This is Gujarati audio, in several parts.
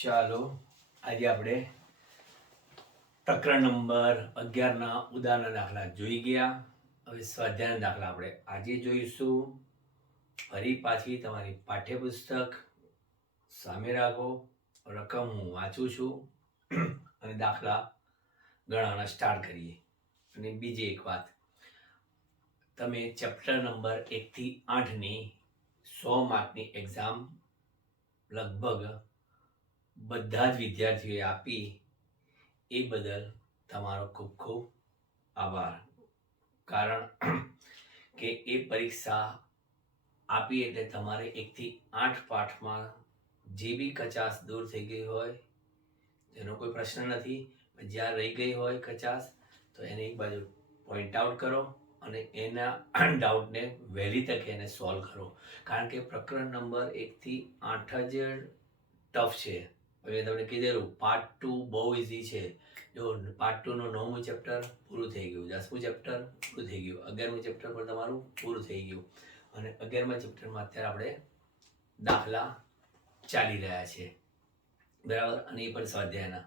ચાલો આજે આપણે પ્રકરણ નંબર 11ના ઉદાહરણના દાખલા જોઈ ગયા. હવે સ્વાધ્યાયના દાખલા આપણે આજે જોઈશું. ફરી પાછી તમારી પાઠ્યપુસ્તક સામે રાખો, રકમ હું વાંચું છું અને દાખલા ગણવાના સ્ટાર્ટ કરીએ. અને બીજી એક વાત, તમે ચેપ્ટર નંબર 1 થી 8ની 100 માર્કની એક્ઝામ લગભગ બધા જ વિદ્યાર્થીઓએ આપી, એ બદલ તમારો ખૂબ ખૂબ આભાર. કારણ કે એ પરીક્ષા આપી એટલે તમારે 1 થી 8 પાઠમાં જે બી કચાશ દૂર થઈ ગઈ હોય એનો કોઈ પ્રશ્ન નથી, જ્યાં રહી ગઈ હોય કચાશ તો એને એક બાજુ પોઈન્ટ આઉટ કરો અને એના ડાઉટને વહેલી તકે એને સોલ્વ કરો. કારણ કે પ્રકરણ નંબર 1 થી 8 જ ટફ છે. હવે તમને કીધેલું પાર્ટ 2 બહુ ઇઝી છે. જો પાર્ટ 2 નું 9મું ચેપ્ટર પૂરું થઈ ગયું, 10મું ચેપ્ટર પૂરું થઈ ગયું, 11મું ચેપ્ટર પણ તમારું પૂરું થઈ ગયું અને 11મા ચેપ્ટરમાં અત્યારે આપણે દાખલા ચાલી રહ્યા છે, બરાબર. અને એ પણ સ્વાધ્યાયના.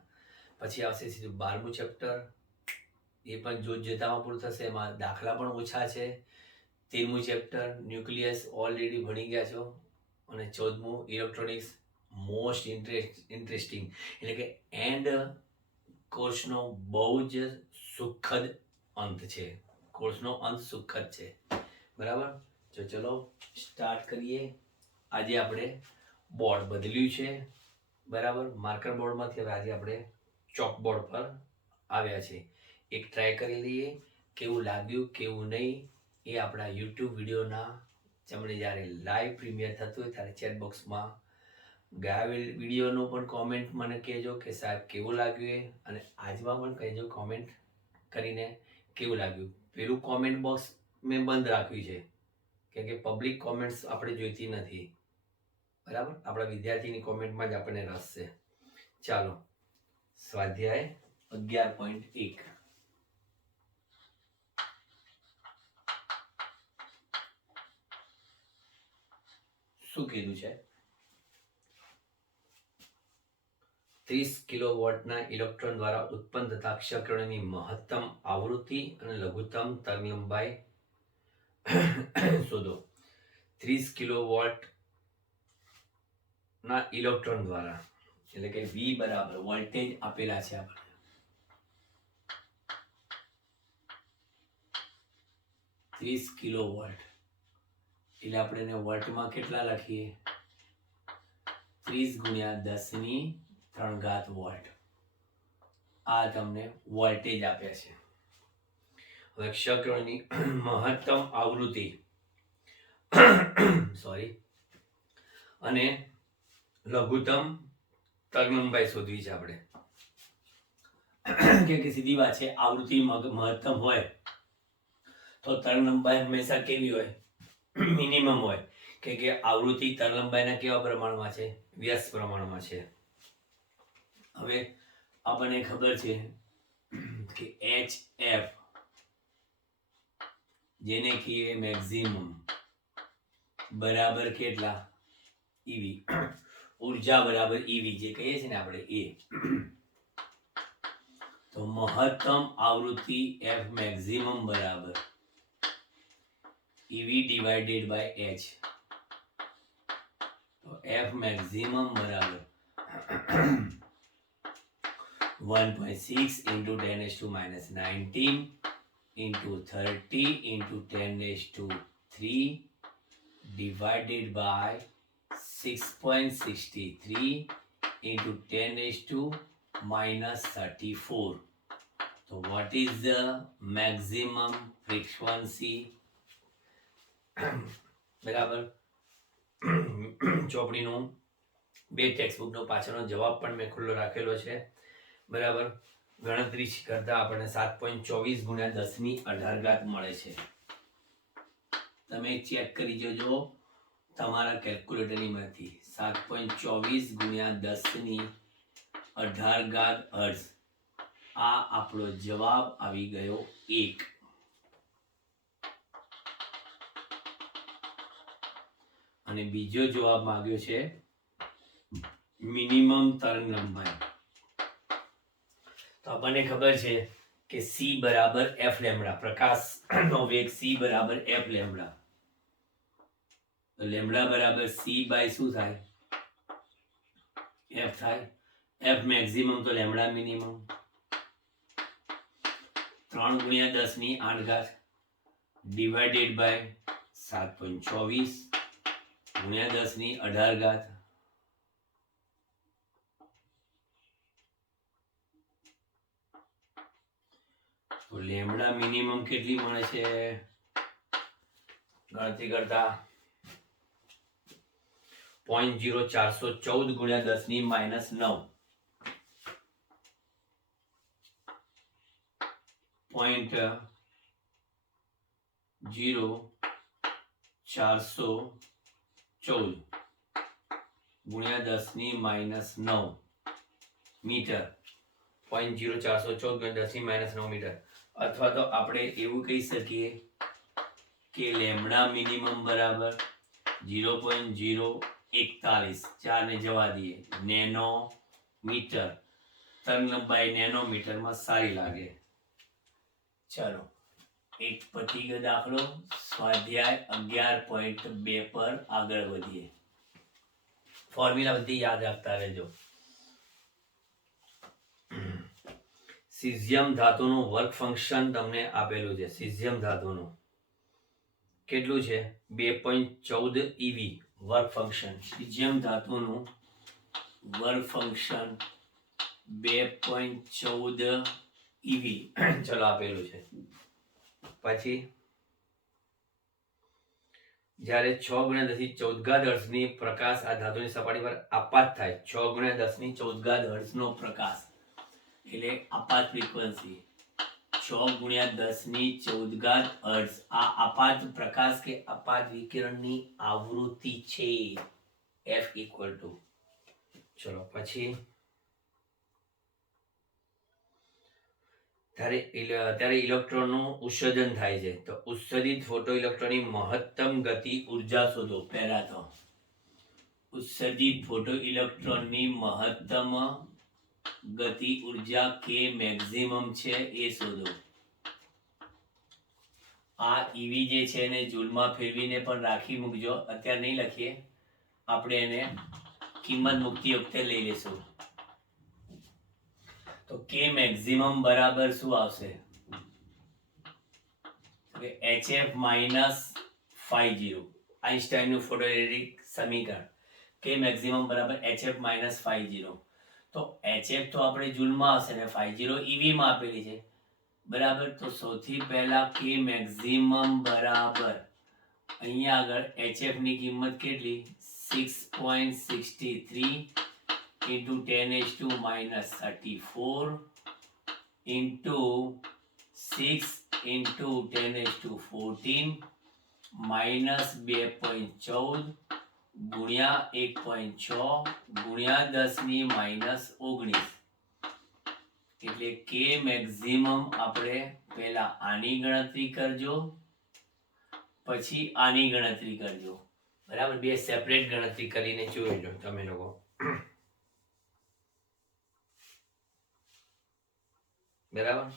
પછી આવશે સીધું 12મું ચેપ્ટર, એ પણ જોતજોતામાં પૂરું થશે. એમાં દાખલા પણ ઓછા છે. 13મું ચેપ્ટર ન્યુક્લિયસ ઓલરેડી ભણી ગયા છો અને 14મું ઇલેક્ટ્રોનિક્સ મોસ્ટ ઇન્ટરેસ્ટિંગ એટલે કે એન્ડ કોર્સનો બહુ જ સુખદ અંત છે. કોર્સનો અંત સુખદ છે, બરાબર. ચલો સ્ટાર્ટ કરીએ. આજે આપણે બોર્ડ બદલ્યું છે, બરાબર. માર્કર બોર્ડમાંથી હવે આજે આપણે ચોક બોર્ડ પર આવ્યા છે. એક ટ્રાય કરી લઈએ, કેવું લાગ્યું કેવું નહીં એ આપણા યુટ્યુબ વિડીયોના તમને જ્યારે લાઈવ પ્રીમિયર થતું હોય ત્યારે ચેટ બોક્સમાં ગયા વિડીયોનો પણ કોમેન્ટ મને કહેજો કે સાહેબ કેવું લાગ્યું એ, અને આજમાં પણ કહેજો કોમેન્ટ કરીને કેવું લાગ્યું. પેલું કોમેન્ટ બોક્સ મેં બંધ રાખ્યું છે કેમ કે પબ્લિક કોમેન્ટ્સ આપણે જોઈતી નથી, બરાબર. આપણા વિદ્યાર્થીની કોમેન્ટમાં જ આપણને રસ છે. ચાલો સ્વાધ્યાય 11.1. શું કીધું છે? 30 કિલોવોટના ઇલેક્ટ્રોન દ્વારા ઉત્પન્ન થતા ક્ષકિરણની મહત્તમ આવૃત્તિ અને લઘુત્તમ તરંગલંબાઈ શોધો. 30 કિલોવોટ ના ઇલેક્ટ્રોન દ્વારા એટલે કે V બરાબર વોલ્ટેજ આપેલા છે આપણે. 30 કિલોવોટ એટલે આપણે એને વોલ્ટમાં કેટલા લખીએ? 30 ગુણ્યા 10⁻³ વોલ્ટ. આ તમને વોલ્ટેજ આપ્યા છે. હવે ક્ષકિરણની મહત્તમ આવૃત્તિ અને લઘુત્તમ તરંગલંબાઈ શોધવી છે આપણે. કે સીધી વાત છે, આવૃત્તિ મહત્તમ હોય તો તરંગલંબાઈ હંમેશા કેવી હોય? મિનિમમ હોય. કે આવૃત્તિ તરંગલંબાઈના કેવા પ્રમાણમાં છે? વ્યસ્ત પ્રમાણમાં છે. હવે આપણને ખબર છે કે HF જેને કહીએ મેક્સિમમ બરાબર કેટલા? EV. ઉર્જા બરાબર EV જે કહીએ છીએ ને આપણે એ. તો મહત્તમ આવૃત્તિ F મેક્સિમમ બરાબર EV ડિવાઇડેડ બાય H. તો F મેક્સિમમ બરાબર 1.6 into 10⁻⁻19 into 30 into 10⁻³ divided by 6.63 into 10⁻⁻34. So what is the maximum frequency? બરાબર. ચોપડીનું 2 ટેક્સ્ટબુકનો પાછળનો જવાબ પણ મેં ખુલ્લો રાખેલો છે, બરાબર. ગણતરી કરતા આપણને 7.24 ગુણ્યા 10⁻18 મળે છે. તમે ચેક કરી જોજો તમારા કેલ્ક્યુલેટરમાંથી. 7.24 ગુણ્યા 10⁻18 હર્ટ્ઝ. આ આપણો જવાબ આવી ગયો 1. અને બીજો જવાબ માંગ્યો છે મિનિમમ તરંગ લંબાઈ. તો આપણને ખબર છે કે c બરાબર f લેમ્બડા, પ્રકાશનો વેગ c બરાબર f લેમ્બડા. તો લેમ્બડા બરાબર c બાય શું થાય? f થાય. f મેક્સિમમ તો લેમ્બડા મિનિમમ. 3 ગુણ્યા 10 ની 8 ઘાત ડિવાઇડેડ બાય 7.24 ગુણ્યા 10 ની 18 ઘાત. તો લેમ્બડા મિનિમમ કેટલી મળે છે? ગણતરી કરતા 0.0414 ગુણ્યા 10 ની -9 0.0414 ગુણ્યા 10 ની -9 મીટર. 0.0414 ગુણ્યા 10 ની -9 મીટર. અથવા તો આપણે એવું કહી શકીએ કે લેમ્બડા મિનિમમ બરાબર 0.041, 4 ને જવા દઈએ, નેનો મીટર. તરંગ લંબાઈ નેનોમીટરમાં સારી લાગે. ચાલો, એક પતી ગયો દાખલો. સ્વાધ્યાય 11.2 પર આગળ વધીએ. ફોર્મ્યુલા બધી યાદ રાખતા રહેજો. સીઝિયમ ધાતુનું વર્ક ફંક્શન તમને આપેલું છે. સીઝિયમ ધાતુનું કેટલું છે? 2.14 EV વર્ક ફંક્શન. સીઝિયમ ધાતુનું વર્ક ફંક્શન 2.14 EV ચલો આપેલું છે. પછી જ્યારે 6 ગુણ્યા 10 ની 14 હર્ટ્ઝની પ્રકાશ આ ધાતુની સપાટી પર આપાત થાય, 6 ગુણ્યા 10 ની 14 હર્ટ્ઝનો પ્રકાશ એટલે આપાત ફ્રીક્વન્સી 6 ગુણ્યા 10 ની 14 હર્ટ્ઝ. આ આપાત પ્રકાશ કે આપાત વિકિરણની આવૃત્તિ છે. F ઇક્વલ ટુ, ચલો પછી ત્યારે ઇલેક્ટ્રોનનું ઉત્સર્જન થાય છે. તો ઉત્સર્જિત ફોટો ઇલેક્ટ્રોનની મહત્તમ ગતિ ઉર્જા શોધો. પહેલા તો ઉત્સર્જિત ફોટો ઇલેક્ટ્રોનની મહત્તમ ગતિ ઉર્જા કે મેક્સિમમ છે એ શોધો. આ ઈવી જે છે એને જૂલમાં ફેરવીને પણ રાખી મૂકજો. અત્યારે નહીં લખીએ, આપણે એને કિંમત મૂકતી વખતે લઈ લેશું. તો કે મેક્સિમમ બરાબર શું આવશે? HF માઇનસ 50, આઈન્સ્ટાઈનનું ફોટોઇલેક્ટ્રિક સમીકરણ. કે મેક્સિમમ બરાબર HF માઇનસ 50. તો HF તો આપણે જૂલમાં હશે ને 50 EV માં આપેલી છે બરાબર. તો સૌથી પહેલા કે મેક્સિમમ બરાબર અહીંયા આગળ HF ની કિંમત કેટલી? 6.63 into 10⁻⁻34 into 6 into 10⁻14 minus 2.14 ગુણ્યા 1.6 ગુણ્યા 10 ની -19. એટલે કે મેક્સિમમ આપણે પહેલા આની ગણતરી કરજો, પછી આની ગણતરી કરજો. બરાબર, બે સેપરેટ ગણતરી કરીને જોઈ લો તમે લોકો. બરાબર,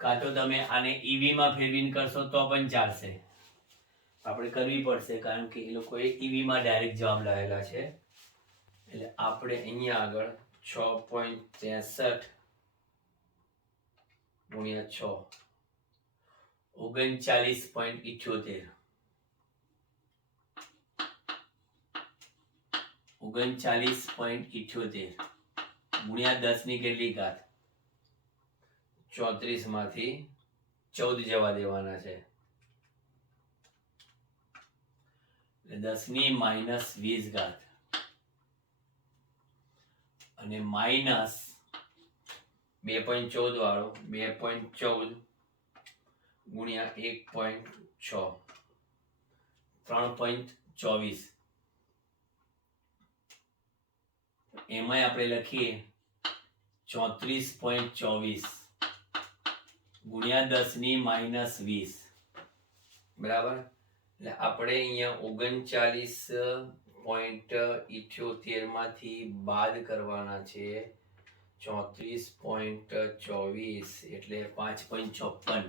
કાં તો તમે આને ઈવી માં ફેરવીને કરશો તો પણ ચાલશે. આપણે કરવી પડશે કારણ કે એ લોકોએ ઈવી માં ડાયરેક્ટ જવાબ લાવેલા છે. એટલે આપણે અહીંયા આગળ 6.63 ગુણ્યા 6 39.78 ગુણ્યા 10 ની કેટલી ઘાત? 34 માંથી 14 જવા દેવાના છે. 10 ની -20 ઘાત અને માઇનસ 2.14 વાળો 2.14 ગુણ્યા 1.6 3.24. એમાં આપણે લખીએ 34.24 ગુણ્યા 10 ની -20. બરાબર, એટલે આપણે અહીંયા 39.78 6.78 માંથી બાદ કરવાના છે 34.24 એટલે 5.54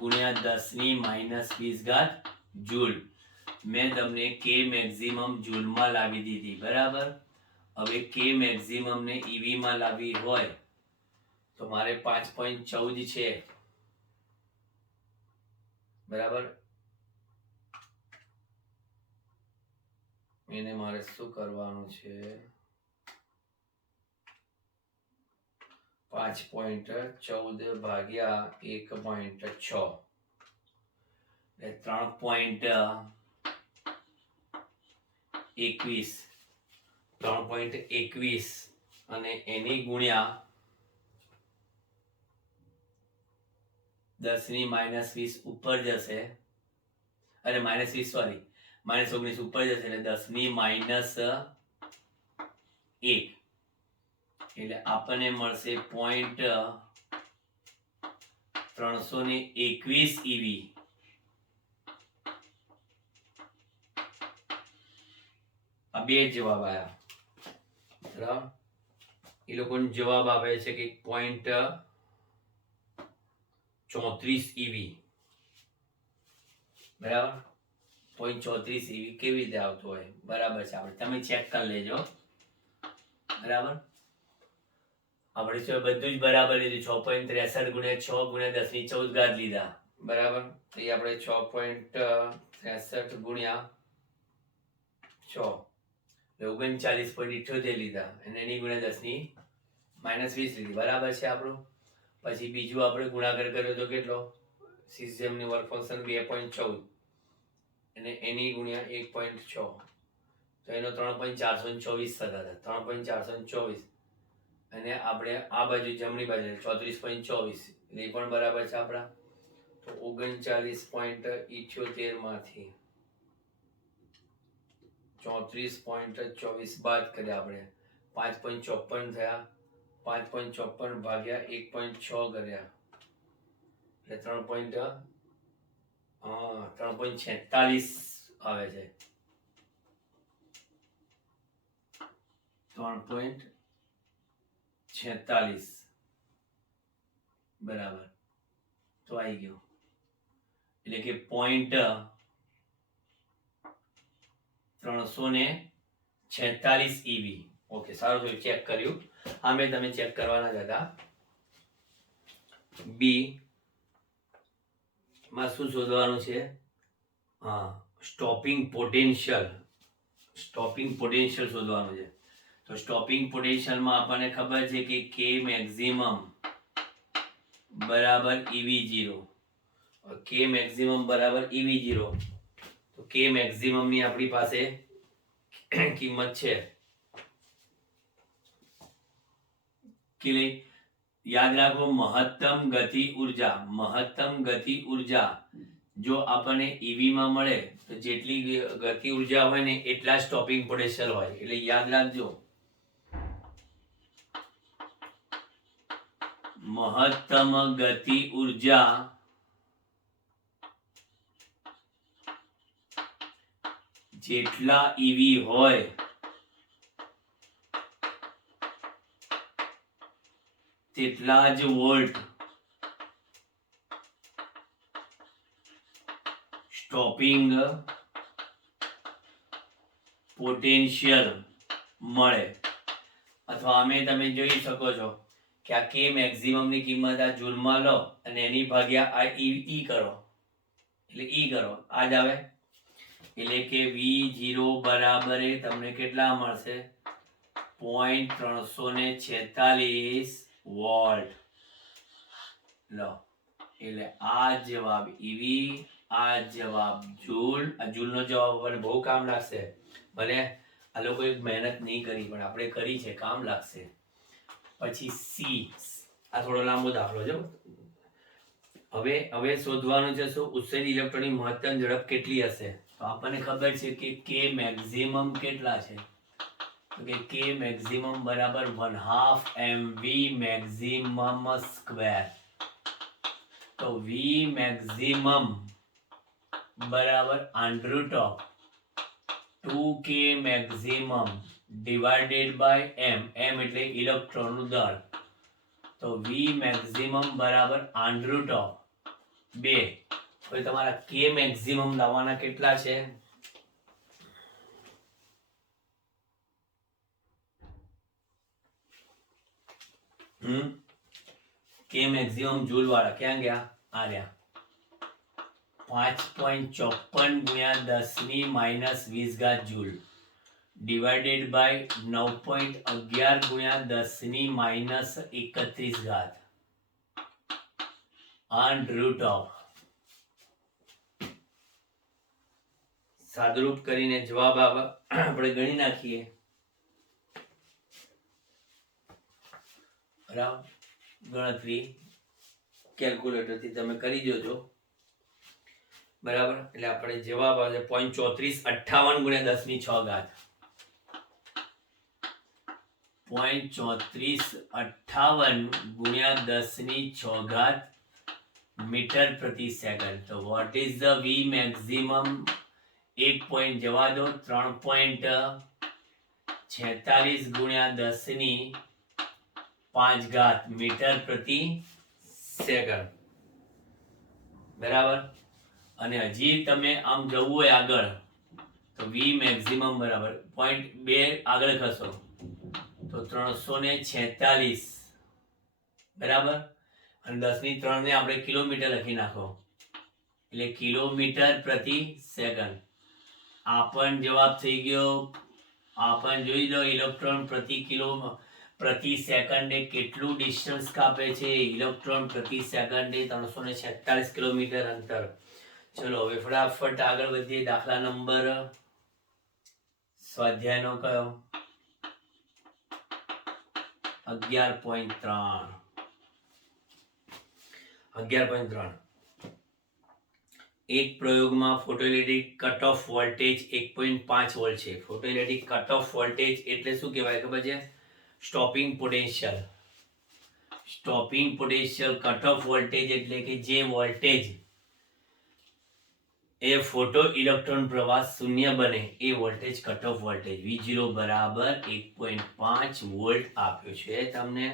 ગુણ્યા 10⁻20 જૂલ. મેં તમને કે મેક્સિમમ જૂલમાં લાવી દીધી, બરાબર. હવે કે મેક્સિમમ ને ઈવી માં લાવી હોય તો મારે 5.14 છે, બરાબર. એને મારે શું કરવાનું છે, 5.14 ભાગ્યા 1.6 એટલે 3.21 અને એની ગુણ્યા 10⁻20 ઉપર જશે, અરે -20 સોરી -19 ઉપર જશે એટલે 10⁻1 એટલે આપણને મળશે 321 ઈવી. આ બે જવાબ આવ્યા, બરાબર. એ લોકોનો જવાબ આવે છે કે 0.34 ઈવી, બરાબર. 0.34 ઈવી કેવી રીતે આવતો હોય, બરાબર છે. આપણે તમે ચેક કરી લેજો, બરાબર. આપણે તો બધું જ બરાબર લીધું. 6.63 ગુણ્યા 6 ગુણ્યા 10⁻14 લીધા, બરાબર. તો એ આપણે 6.63 ગુણ્યા 6 39.78 લીધા અને એની ગુણ્યા 10⁻20 લીધી, બરાબર છે આપણું. પછી બીજું આપણે ગુણાકાર કર્યો તો કેટલો, સિસ્ટમની વર્ક ફંક્શન 2.14 અને એની ગુણ્યા 1.6 તો એનો 3.424 થતા હતા. 3.424 અને આપણે આ બાજુ જમણી બાજુ 34.24 એટલે એ પણ બરાબર છે આપણા. તો 39.78 માંથી 34.24 બાદ કર્યા આપણે 5.54 થયા. 5.54 ભાગ્યા 1.6 કર્યા એટલે 3.46 આવે છે. 3.46 બરાબર. તો આવી ગયું એટલે કે 346 ઈવી. ઓકે, સારું થયું ચેક કર્યું. આ મેં તમે ચેક કરવાના જ હતા. બી માં શું શોધવાનું છે, હા, સ્ટોપિંગ પોટેન્શિયલ શોધવાનું છે. તો સ્ટોપિંગ પોટેન્શિયલમાં આપણને ખબર છે કે કે મેક્સિમમ બરાબર EV0. કે મેક્સિમમ બરાબર EV0. તો કે મેક્સિમમ ની આપણી પાસે કિંમત છે કે યાદ રાખો, મહત્તમ ગતિ ઉર્જા જો આપણને ઈવી માં મળે તો જેટલી ગતિ ઉર્જા હોય ને એટલા સ્ટોપિંગ પોટેન્શિયલ હોય. એટલે યાદ રાખજો, મહત્તમ ગતિ ઉર્જા જેટલા ઈવી હોય તેટલા જ વોલ્ટ સ્ટોપિંગ પોટેન્શિયલ મળે. અથવા અમે તમે જોઈ શકો છો કે આ કે મેક્સિમમ ની કિંમત આ જૂલમાં લો અને એની ભાગ્યા આ ઈ કરો એટલે ઈ કરો આ જ આવે. એટલે કે V0 બરાબર તમને કેટલા મળશે, 0.346 વોલ્ટ લો. એટલે આ જવાબ ઈવી, આ જવાબ જૂલ. આ જૂલનો જવાબ આપણને બહુ કામ લાગશે. ભલે આ લોકોએ મહેનત નહીં કરી પણ આપણે કરી છે, કામ લાગશે. પછી સી, આ થોડો લાંબો દાખલો છે. હવે શોધવાનું છે શું, ઉત્સર્જિત ઇલેક્ટ્રોનની મહત્તમ ઝડપ કેટલી હશે. તો આપણને ખબર છે કે કે મેક્સિમમ કેટલા છે, તો કે કે મેક્સિમમ બરાબર 1/2 mv મેક્સિમમ સ્ક્વેર. તો વી મેક્સિમમ બરાબર √ of 2k maximum divided by m એટલે ઇલેક્ટ્રોનનું દળ. તો વી મેક્સિમમ બરાબર √ ઓફ 2. હવે તમારા કે મેક્સિમમ લાવવાના કેટલા છે? કે મેક્સિમમ જૂલ વાળા ક્યાં ગયા? આ રહ્યા. 5.54 ગુણ્યા 10⁻20 જૂલ ડિવાઇડેડ બાય 9.11 ગુણ્યા 10⁻31 √ ઓફ. સાદુરૂપ કરીને જવાબ આપણે ગણી નાખીએ. બરાબર, ગણતરી કેલ્ક્યુલેટરથી તમે કરી જોજો. બરાબર, એટલે આપણે જવાબ આવે 0.3458 ગુણ્યા 10⁶. 0.3458 ગુણ્યા 10⁶ મીટર પ્રતિ સેકન્ડ. તો what is the V maximum? 1 point જવા દો. 3.46 ગુણ્યા 10⁵ મીટર પ્રતિ સેકન્ડ. બરાબર, અને હજી તમે આમ જવું હોય આગળ તો વી મેક્સિમમ બરાબર 0.2 આગળ ખસો તો 346. બરાબર, અને 10⁻³ ને આપણે કિલોમીટર લખી નાખો એટલે કિલોમીટર પ્રતિ સેકન્ડ. આ પણ જવાબ થઈ ગયો. આ પણ જોઈ લો, ઇલેક્ટ્રોન પ્રતિ સેકન્ડે કેટલું ડિસ્ટન્સ કાપે છે. ઇલેક્ટ્રોન પ્રતિ સેકન્ડે 346 કિલોમીટર અંતર. ચલો હવે ફટાફટ આગળ વધીએ. દાખલા નંબર સ્વાધ્યાયનો કયો? 11.3. 11.3. એક પ્રયોગમાં photoelectric cut off voltage 1.5 volt છે. ફોટોઇલેક્ટ્રિક કટ ઓફ વોલ્ટેજ એટલે શું કહેવાય ખબર છે? Stopping potential. Stopping potential cut off voltage એટલે કે જે વોલ્ટેજ એ ફોટો ઇલેક્ટ્રોન પ્રવાહ શૂન્ય બને એ voltage cut off voltage. V0 બરાબર 1.5 વોલ્ટ આપ્યો છે તમને.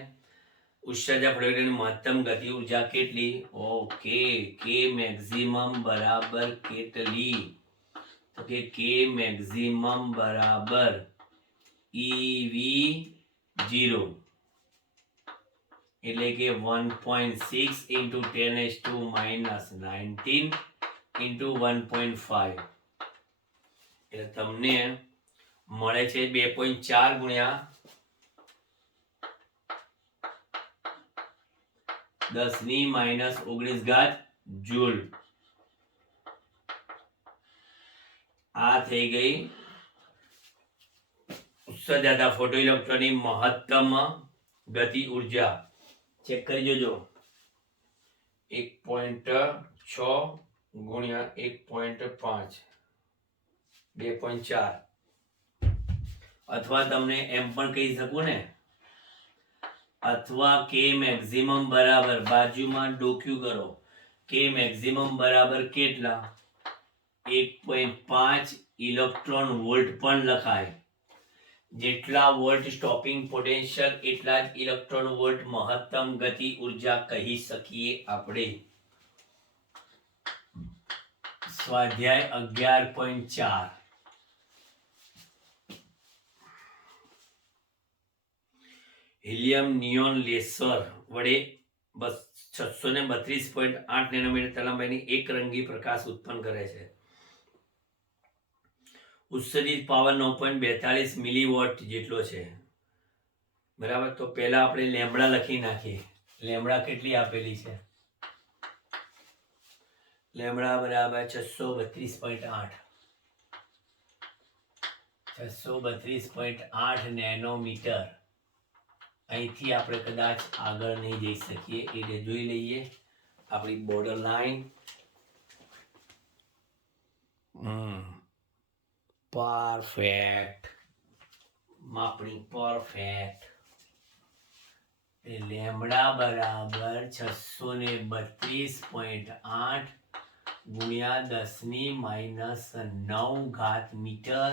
ઉત્સર્જક ફોટોઇલેક્ટ્રિકની મહત્તમ ગતિ ઉર્જા કેટલી? ઓકે, કે મેક્સિમમ બરાબર કેટલી? તો કે કે મેક્સિમમ બરાબર EV0 એટલે કે 1.6 × 10⁻19 × 1.5 એટલે તમને મળે છે 2.4 ગુણ્યા 10⁻19 જૂલ. આ થઈ ગઈ ઉત્સર્જાતા ફોટો ઇલેક્ટ્રોનની મહત્તમ ગતિ ઉર્જા. ચેક કરી જોજો. 1.6 ગુણ્યા 1.5 2.4. અથવા તમને એમ પણ કહી શકું ને, અથવા કે મેક્સિમમ બરાબર બાજુમાં ડોક્યુ કરો. કે મેક્સિમમ બરાબર કેટલા? 1.5 ઇલેક્ટ્રોન વોલ્ટ પણ લખાય. જેટલા વોલ્ટ સ્ટોપિંગ પોટેન્શિયલ એટલા જ ઇલેક્ટ્રોન વોલ્ટ મહત્તમ ગતિ ઉર્જા કહી શકીએ આપણે. સ્વાધ્યાય 11.4. હિલિયમ નિયોન લેસર વડે 632.8 નેનોમીટર તરંગલંબાઈની એકરંગી પ્રકાશ ઉત્પન્ન કરે છે. ઉત્સર્જિત પાવર 9.42 મિલીવોટ જેટલો છે. બરાબર, તો પહેલા આપણે લેમ્બડા લખી નાખીએ. લેમ્બડા કેટલી આપેલી છે? લેમ્બડા બરાબર 632.8. 632.8 નેનોમીટર. અહીંથી આપણે કદાચ આગળ નહીં જઈ શકીએ એટલે જોઈ લઈએ આપણી બોર્ડર લાઈન. પરફેક્ટ. માપણી પરફેક્ટ. લેમડા બરાબર 632.8 ગુણ્યા 10�9 મીટર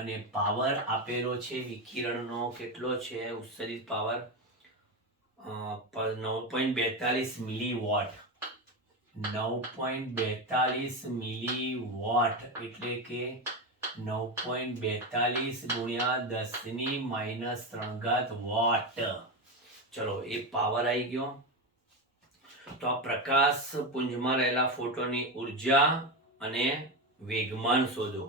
અને પાવર આપેલો છે વિકિરણનો કેટલો છે ઉત્સર્જિત પાવર 9.42 મિલીવોટ 9.42 મિલીવોટ એટલે કે 9.42 ગુણ્યા 10⁻³ વોટ. ચલો એ પાવર આવી ગયો. તો આ પ્રકાશ પુંજમાં રહેલા ફોટોનની ઉર્જા અને વેગમાન શોધો.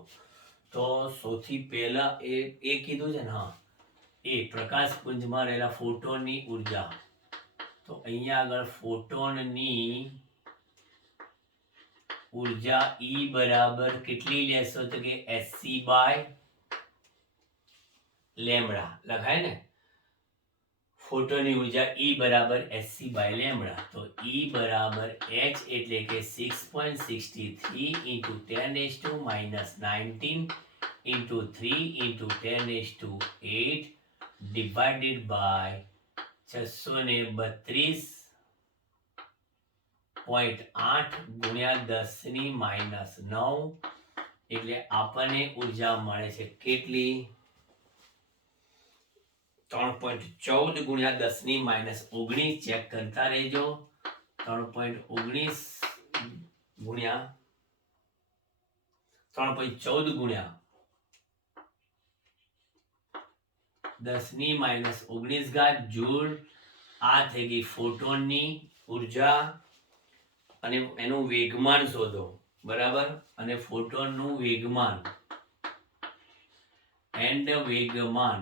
તો સૌથી પહેલા એ કીધું છે ને, હા, એ પ્રકાશ પુંજમાં રહેલા ફોટોનની ઉર્જા. તો અહીંયા આગળ ફોટોનની ઉર્જા E બરાબર કેટલી લેશો તો કે hc/લેમ્બડા લખાય ને. ફોટોનની ઉર્જા E બરાબર hc/લેમ્બડા. તો E બરાબર h એટલે કે 6.63 into 10⁻⁹ into 3 into 10⁸ divided by 632.8 ગુણ્યા 10⁻⁹ એટલે આપણને ઉર્જા મળે છે કેટલી 3.14 ગુણ્યા 10⁻⁹ ચેક કરતા રહેજો. 3.14 ગુણ્યા 10⁻⁹ જૂલ. આ થઈ ગઈ ફોટોનની ઉર્જા અને એનું વેગમાન શોધો. બરાબર. અને ફોટોનનું વેગમાન એન્ડ વેગમાન.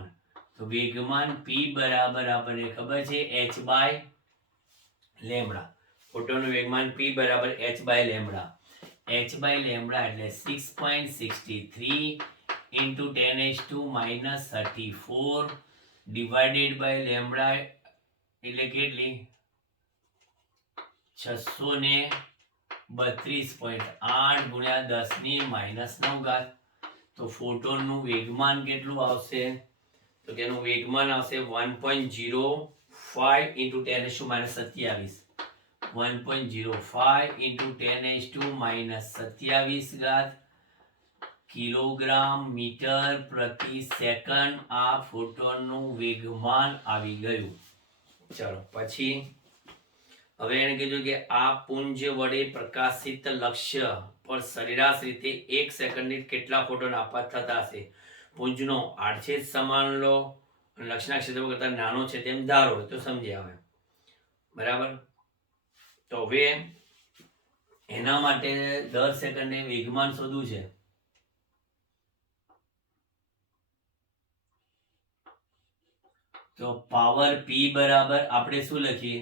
તો વેગમાન P બરાબર આપણને ખબર છે h/લેમ્બડા. ફોટોનનું વેગમાન P બરાબર h/લેમ્બડા. h/લેમ્બડા એટલે 6.63 into 10⁻34 divided by લેમ્બડા એટલે કેટલી 632.8 ગુણ્યા 10⁻⁹. તો ફોટોનનું વેગમાન કેટલું આવશે તો કે એનું વેગમાન આવશે 1.05 into 10⁻⁻27. 1.05 into 10⁻⁻27 કિલોગ્રામ મીટર પ્રતિ સેકન્ડ આ ફોટોનનું વેગમાન આવી ગયું. ચલો પછી હવે એને કીધું કે આ પુંજ વડે પ્રકાશિત લક્ષ્ય પર સરેરાશ રીતે 1 સેકન્ડની કેટલા ફોટોન આપાત થતા હશે. પુંજનો આડછેદ સમાન લો અને લક્ષ્યના ક્ષેત્ર કરતા નાનો છે તેમ ધારો તો સમજી આવે. બરાબર. તો હવે એના માટે દર સેકન્ડે વેગમાન શોધવું છે. તો પાવર P બરાબર આપણે શું લખીએ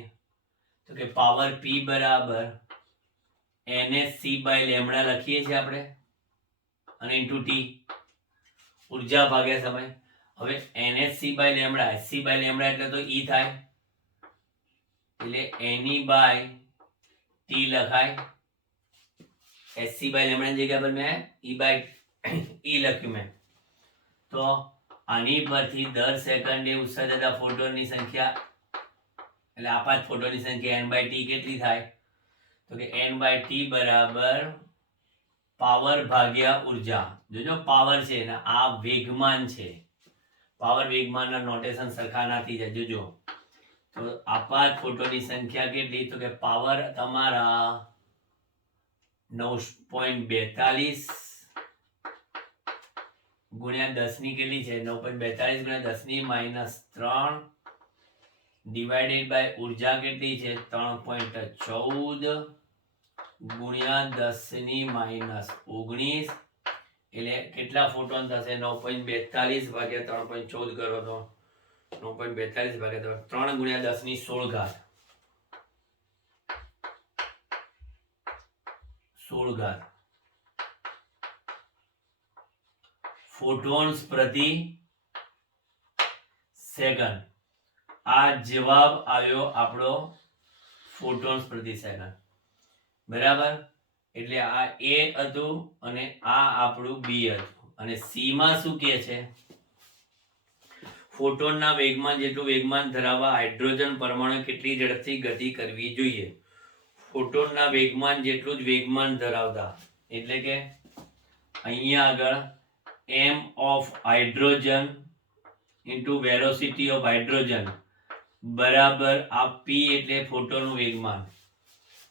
તો કે પાવર P બરાબર nhc/લેમ્બડા લખીએ છીએ આપણે અને ઇન્ટુ T ઉર્જા ભાગ્યા સમય. હવે nhc/લેમ્બડા hc/લેમ્બડા એટલે તો E થાય એટલે Ne/T લખાય. hc/લેમ્બડા ની જગ્યા પર મેં E લખ્યું મેં. તો આની પરથી દર સેકન્ડે ઉત્સર્જતા ફોટોનની સંખ્યા એટલે આપાત ફોટોનની સંખ્યા n/t કેટલી થાય તો કે n/t બરાબર પાવર ભાગ્યા ઉર્જા. જોજો પાવર છે ને આ વેગમાન છે. પાવર વેગમાનના નોટેશન સરખા નથી જાય જોજો. તો આપાત ફોટોની સંખ્યા કેટલી તો કે પાવર તમારા 9.42 ગુણ્યા 10 ની કેટલી છે 9.42 ગુણ્યા 10⁻³ ડિવાઇડેડ બાય ઉર્જા કેટલી છે 3.14 ગુણ્યા 10⁻⁹ એટલે કેટલા ફોટોન થશે 9.42 ભાગ્યા 3.14 કરો તો 9.42 ભાગ્યા 3 ગુણ્યા 10⁻16 ફોટોન્સ પ્રતિ સેકન્ડ. આ જવાબ આવ્યો આપણો ફોટોન્સ પ્રતિ સેકન્ડ. બરાબર. એટલે આ A હતું અને આ આપણું B હતું અને C માં શું કહે છે ફોટોનના વેગમાન જેટલું વેગમાન ધરાવવા હાઇડ્રોજન પરમાણુ કેટલી ઝડપથી ગતિ કરવી જોઈએ? ફોટોનના વેગમાન જેટલું જ વેગમાન ધરાવતા, એટલે કે અહીંયા આગળ m of hydrogen into velocity of hydrogen બરાબર આ p એટલે ફોટોનું વેગમાન,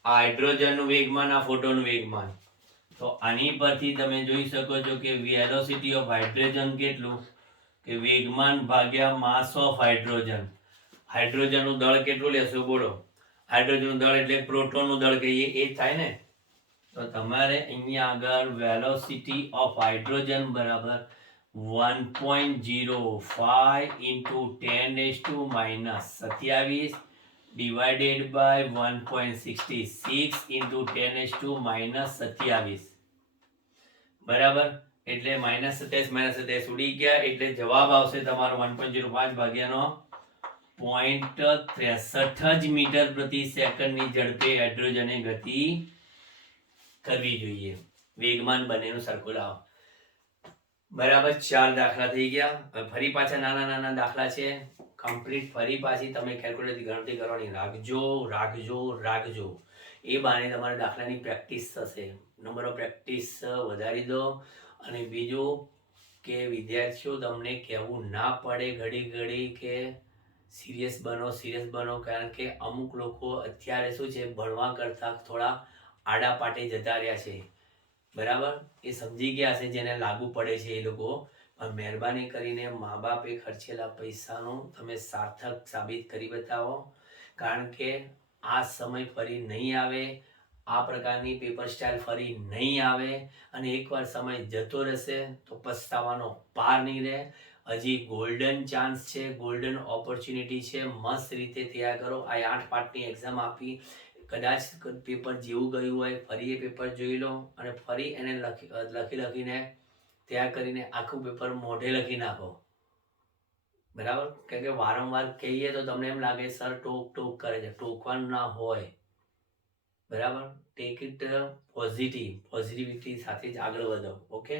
આ હાઇડ્રોજનનું વેગમાન, આ ફોટોનું વેગમાન. તો આની પરથી તમે જોઈ શકો છો કે વેલોસિટી ઓફ હાઇડ્રોજન કેટલું, કે વેગમાન ભાગ્યા માસ ઓફ હાઇડ્રોજન. હાઇડ્રોજનનું દળ કેટલું લેશો બોલો? હાઇડ્રોજનનું દળ એટલે પ્રોટોનનું દળ કહીએ એ થાય ને. તો તમારે અહીંયા આગળ વેલોસિટી ઓફ હાઇડ્રોજન બરાબર 1.05 into 10⁻⁻27 divided by 1.66 into 10⁻⁻27 બરાબર. એટલે -27 ઉડી ગયા, એટલે જવાબ આવશે તમારો 1.05 ભાગ્યાનો 0.63 જ મીટર પ્રતિ સેકન્ડની ઝડપે હાઇડ્રોજને ગતિ કરવી જોઈએ. વેગમાન બંનેનું સરખું લાવો. બરાબર, 4 દાખલા થઈ ગયા. હવે ફરી પાછા નાના નાના દાખલા છે કમ્પ્લીટ. ફરી પાછી તમે કેલ્ક્યુલેટરથી ગણતરી કરવાની રાખજો. એ બાને તમારે દાખલાની પ્રેક્ટિસ થશે. નંબર ઓફ પ્રેક્ટિસ વધારી દો. અને બીજું કે વિદ્યાર્થીઓ તમને કહેવું ના પડે ઘડી કે સિરિયસ બનો, કારણ કે અમુક લોકો અત્યારે શું છે, ભણવા કરતાં થોડા આડા પાટે જતા રહ્યા છે. બરાબર, એ સમજી ગયા હશે જેને લાગુ પડે છે એ લોકો. પણ મહેરબાની કરીને મા બાપે ખર્ચેલા પૈસાનું તમે સાર્થક સાબિત કરી બતાવો, કારણ કે આ સમય ફરી નહીં આવે, આ પ્રકારની પેપર સ્ટાઇલ ફરી નહીં આવે. અને એકવાર સમય જતો રહેશે તો પસ્તાવાનો પાર નહીં રહે. હજી ગોલ્ડન ચાન્સ છે, ગોલ્ડન ઓપોર્ચ્યુનિટી છે. મસ્ત રીતે તૈયાર કરો. આ 8 પાર્ટની એક્ઝામ આપી, કદાચ પેપર જેવું ગયું હોય ફરી એ પેપર જોઈ લો અને ફરી એને લખીને તૈયાર કરીને આખું પેપર મોઢે લખી નાખો. બરાબર, કેમ કે વારંવાર કહીએ તો તમને એમ લાગે સર ટોક કરે છે. ટોકવાનું ના હોય. બરાબર, ટેક ઇટ પોઝિટિવિટી સાથે જ આગળ વધો. ઓકે,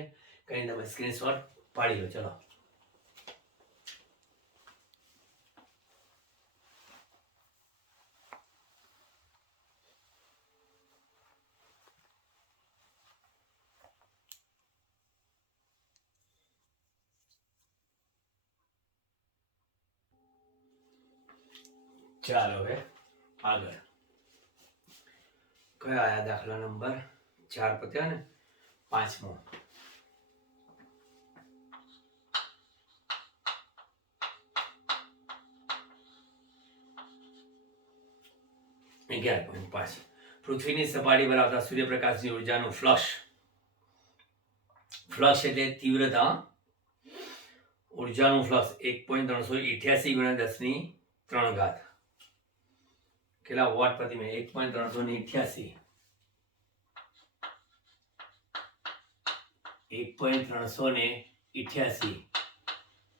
કંઈ તમે સ્ક્રીનશોટ પાડી લો. ચલો, ચાલો હવે આગળ. કયા આયા દાખલા નંબર 4 પત્યા ને? 5મો. પૃથ્વીની સપાટી પર આવતા સૂર્યપ્રકાશની ઉર્જાનું ફ્લક્સ એટલે તીવ્રતા. ઉર્જાનું ફ્લક્સ 1.388 × 10⁻³ કેટલા વોટ પ્રતિ મિનિટ? 1.388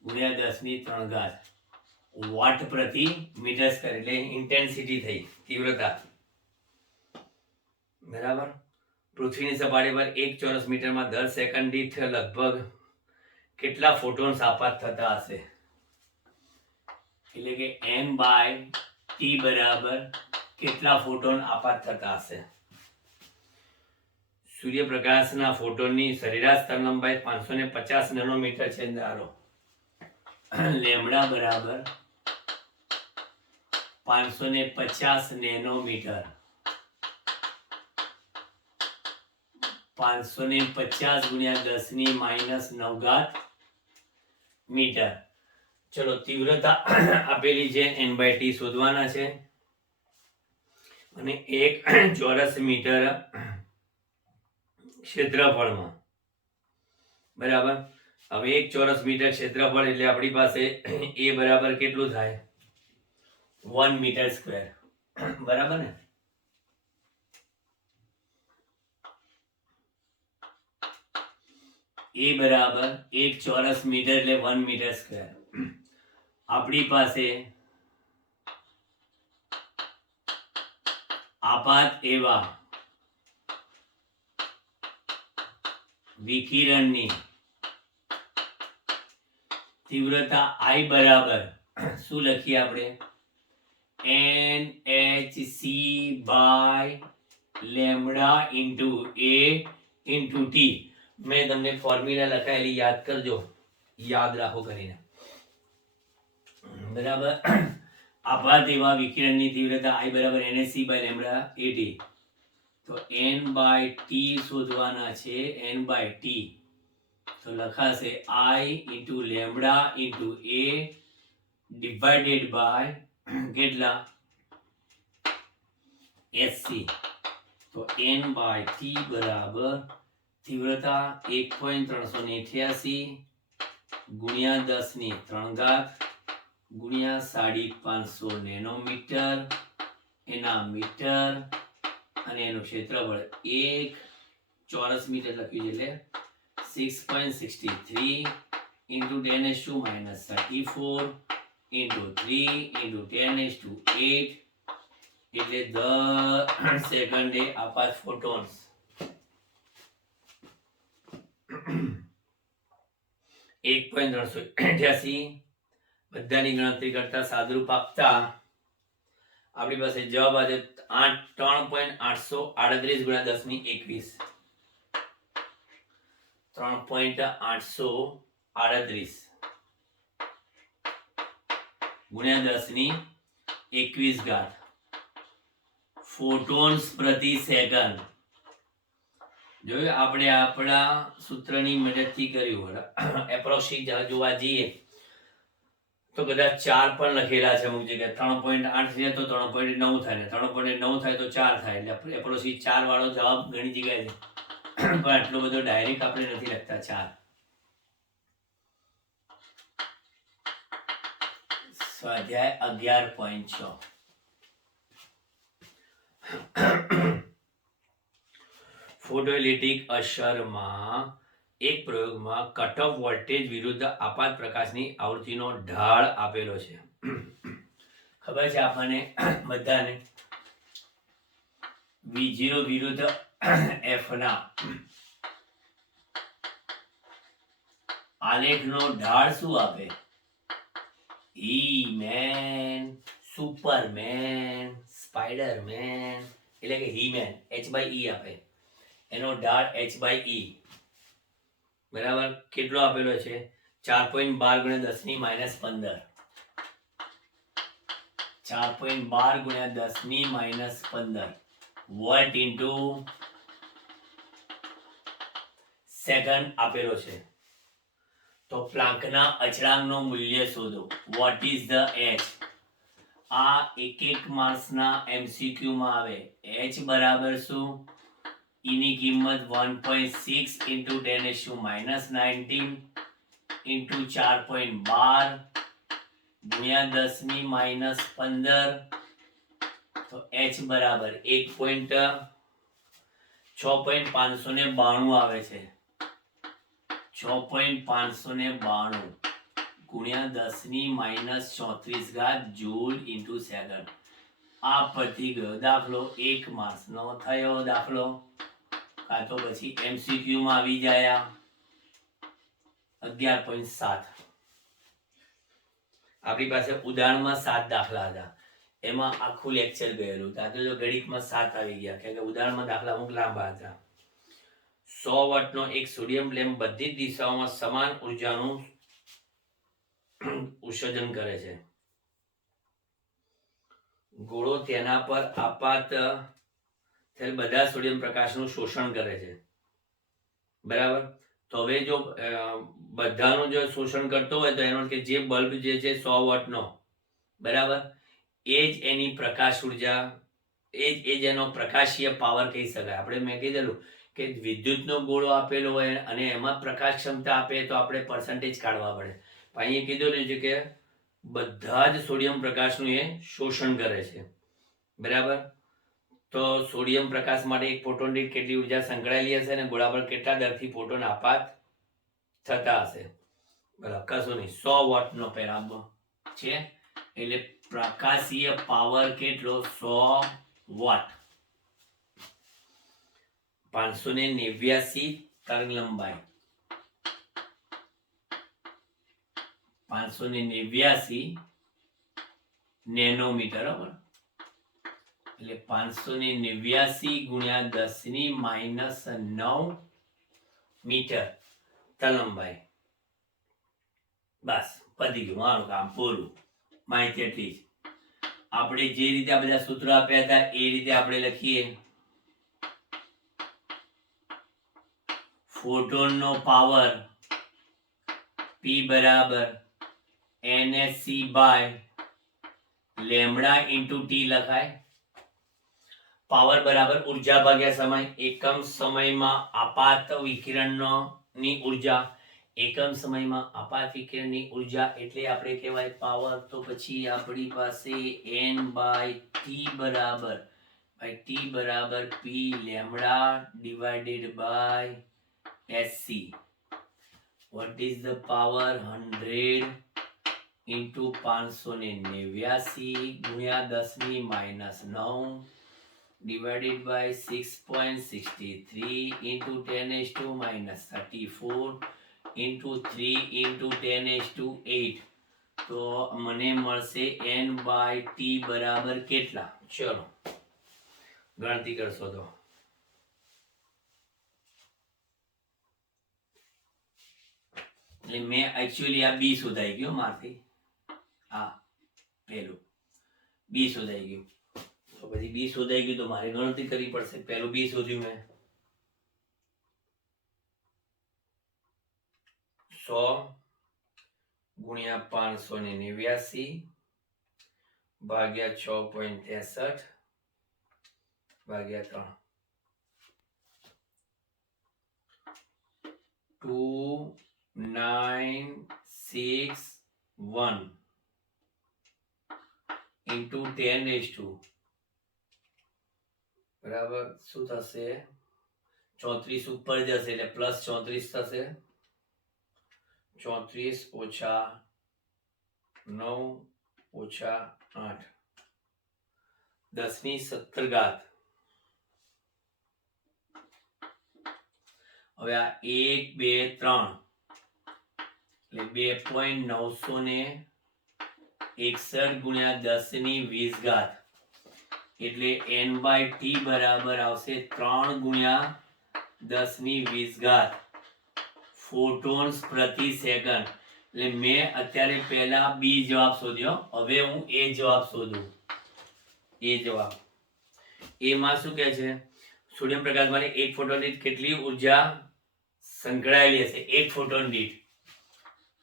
× 10⁻³ વોટ પ્રતિ મીટર સ્ક્વેર. એટલે ઇન્ટેન્સિટી થઈ, તીવ્રતા. બરાબર, પૃથ્વીની સપાટી પર 1 ચોરસ મીટરમાં દર સેકન્ડ દીઠ લગભગ કેટલા ફોટોન્સ આપાત થતા હશે? એટલે કે n/t બરાબર કેટલા ફોટોન આપાત થતા હશે? સૂર્યપ્રકાશના ફોટોનની સરેરાશ તરંગલંબાઈ 550 નેનોમીટર છે. ધારો લેમ્બડા બરાબર 550 નેનોમીટર. 550 × 10⁻⁹ મીટર. ચલો, તીવ્રતા આપેલી છે, n/t શોધવાના છે. અને 1 ચોરસ મીટર ક્ષેત્રફળમાં. બરાબર, હવે 1 ચોરસ મીટર ક્ષેત્રફળ એટલે આપણી પાસે એ બરાબર કેટલું થાય? 1 મીટર સ્ક્વેર. બરાબર ને? એ બરાબર 1 ચોરસ મીટર એટલે 1 મીટર સ્ક્વેર. આપણી પાસે આપાત એવા વિકિરણની તીવ્રતા I બરાબર શું લખીએ આપણે NHC by lambda into A into T. મેં તમને ફોર્મ્યુલા લખાયેલી યાદ કરજો, યાદ રાખો કરીને. બરાબર. આભાર એવા વિકિરણની તીવ્રતા I બરાબર NHC બાય લેમડા AT. તો N બાય T શોધવાના છે. N બાય T તો લખાશે I into lambda into A divided by કેટલા SC. તો N બાય T બરાબર તીવ્રતા 1.388 ગુણ્યા 10⁻³ ગુણ્યા 550 નેનોમીટર એના મીટર અને એનું ક્ષેત્રફળ 1 ચોરસ મીટર લખ્યું છે એટલે 6.63 into 10⁻³ into 3 into 10⁸ એટલે દર સેકન્ડે આ 5 ફોટોન્સ 1.388 બધાની ગણતરી કરતા સાદુરૂપ આપતા આપણી પાસે જવાબ આવે 3.838 ગુણ્યા 10⁻21 3.838 ગુણ્યા 10⁻21 ફોટોન્સ પ્રતિ સેકન્ડ. જોયું આપણે આપણા સૂત્રની મદદથી કર્યું. એપ્રોક્સિમેટ જોવા જઈએ તો કદાચ 4 પણ લખેલા છે અમુક જગ્યાએ. 3.8 છે તો 3.9 થાય ને 3.9 થાય તો 4 થાય એટલે એપ્રોક્સિમેટ 4 વાળો જવાબ ઘણી જગ્યાએ છે. પણ આટલો બધો ડાયરેક્ટ આપણે નથી લખતા 4. સ્વાધ્યાય 11.6 ફોટોઇલેક્ટ્રિક અસરમાં એક પ્રયોગમાં કટ ઓફ વોલ્ટેજ વિરુદ્ધ આપાત પ્રકાશની આવૃત્તિનો ઢાળ આપેલો છે. ખબર છે આપણને બધાને V0 વિરુદ્ધ F ના આલેખનો ઢાળ શું આપે? He-Man, Superman, Spider-Man એટલે કે He-Man H/E આપે. એનો ઢાળ H/E બરાબર કેટલો આપેલો છે? 4.12 ગુણ્યા 10⁻15 4.12 ગુણ્યા 10⁻15 વોલ્ટ ઇન્ટુ સેકન્ડ આપેલો છે. તો પ્લાન્કના અચળાંકનું મૂલ્ય શોધો. What is the H? આ એક માર્ક્સના MCQ માં આવે. H બરાબર શું? એની કિંમત 1.6 into 10⁻19 into 4.12 ગુણ્યા 10⁻15 તો H બરાબર 6.592 આવે છે. 6.592 ગુણ્યા 10⁻34 જૂલ ઇન્ટુ સેકન્ડ. આ પતી ગયો દાખલો. 1 માર્ક્સનો થયો દાખલો. કાં તો પછી MCQ માં આવી જાય. 11.7 આપણી પાસે ઉદાહરણમાં 7 દાખલા હતા. એમાં આખું લેક્ચર ગયેલું. દાખલા જો ઘડીકમાં 7 આવી ગયા કેમ કે ઉદાહરણમાં દાખલા અમુક લાંબા હતા. 100 વોટનો એક સોડિયમ લેમ્પ બધી જ દિશાઓમાં સમાન ઉર્જાનું ઉત્સર્જન કરે છે. ગોળો તેના પર આપાત થયેલ બધા સોડિયમ પ્રકાશનું શોષણ કરે છે. બરાબર. તો હવે જો બધાનું જો શોષણ કરતો હોય તો એનો કે જે બલ્બ જે છે 100 વોટનો બરાબર એ જ એની પ્રકાશ ઉર્જા એ જ એનો પ્રકાશીય પાવર કહી શકાય. આપણે મેં કીધેલું કે વિદ્યુતનો ગોળો આપેલો હોય અને એમાં પ્રકાશ ક્ષમતા આપે તો આપણે પર્સન્ટેજ કાઢવા પડે. અહીંયા કીધું છે કે બધા જ સોડિયમ પ્રકાશનું એ શોષણ કરે છે. બરાબર. તો સોડિયમ પ્રકાશ માટે એક ફોટોન દીઠ કેટલી ઉર્જા સંકળાયેલી હશે અને ગોળા પર કેટલા દરથી ફોટોન આપાત થતા હશે? બરાબર કશું નહીં. 100 વોટનો પેરાબો છે એટલે પ્રકાશીય પાવર કેટલો? 100 વોટ. 589 તરંગ લંબાઈ 589 નેનોમીટર. બરાબર, એટલે 589 ગુણ્યા 10⁻9 મીટર તલંબાઈ. બસ પતી ગયું મારું કામ પૂરું. માહિતી એટલી જ. આપણે જે રીતે આ બધા સૂત્રો આપ્યા હતા એ રીતે આપણે લખીએ. ફોટોનનો પાવર P બરાબર NhC by lambda into T લખાય. પાવર બરાબર ઉર્જા ભાગ્યા સમય. એકમ સમયમાં આપાત વિકિરણની ઉર્જા. એકમ સમયમાં આપાત વિકિરણની ઉર્જા એટલે આપણે કહેવાય પાવર. તો પછી આપણી પાસે N/T બરાબર P lambda divided by SC. What is the power? 100 into 589 ગુણ્યા 10⁻9 divided by 6.63 into 10⁻34 into 3 into 10⁸. તો મને મળશે N/T બરાબર કેટલા? ચલો ગણતરી કરશો તો એટલે મેં એકચ્યુઅલી આ બી શોધાઈ ગયો મારથી. આ પહેલું બી શોધાઈ ગયું. તો પછી બી શોધાઈ ગયું તો મારે ગણતરી કરવી પડશે. પહેલું બી શોધ્યું મેં. 100 ગુણ્યા 589 ભાગ્યા 6.63 ભાગ્યા 3 2961 into 10⁻². બરાબર શું થશે? 34 ઉપર જશે એટલે પ્લસ 34 થશે. 34 ઓછા 9 ઓછા 8 10⁻17. હવે આ 1 2 3 એટલે 2.961 ગુણ્યા 10⁻20 એટલે N/T બરાબર આવશે 3 ગુણ્યા 10⁻20 ફોટોન્સ પ્રતિ સેકન્ડ. એટલે મેં અત્યારે પહેલા બી જવાબ શોધ્યો. હવે હું એ જવાબ શોધું. એ જવાબ એમાં શું કહે છે? સોડિયમ પ્રકાશમાં એક ફોટોન દીઠ કેટલી ઉર્જા સંકળાયેલી હશે? એક ફોટોન દીઠ.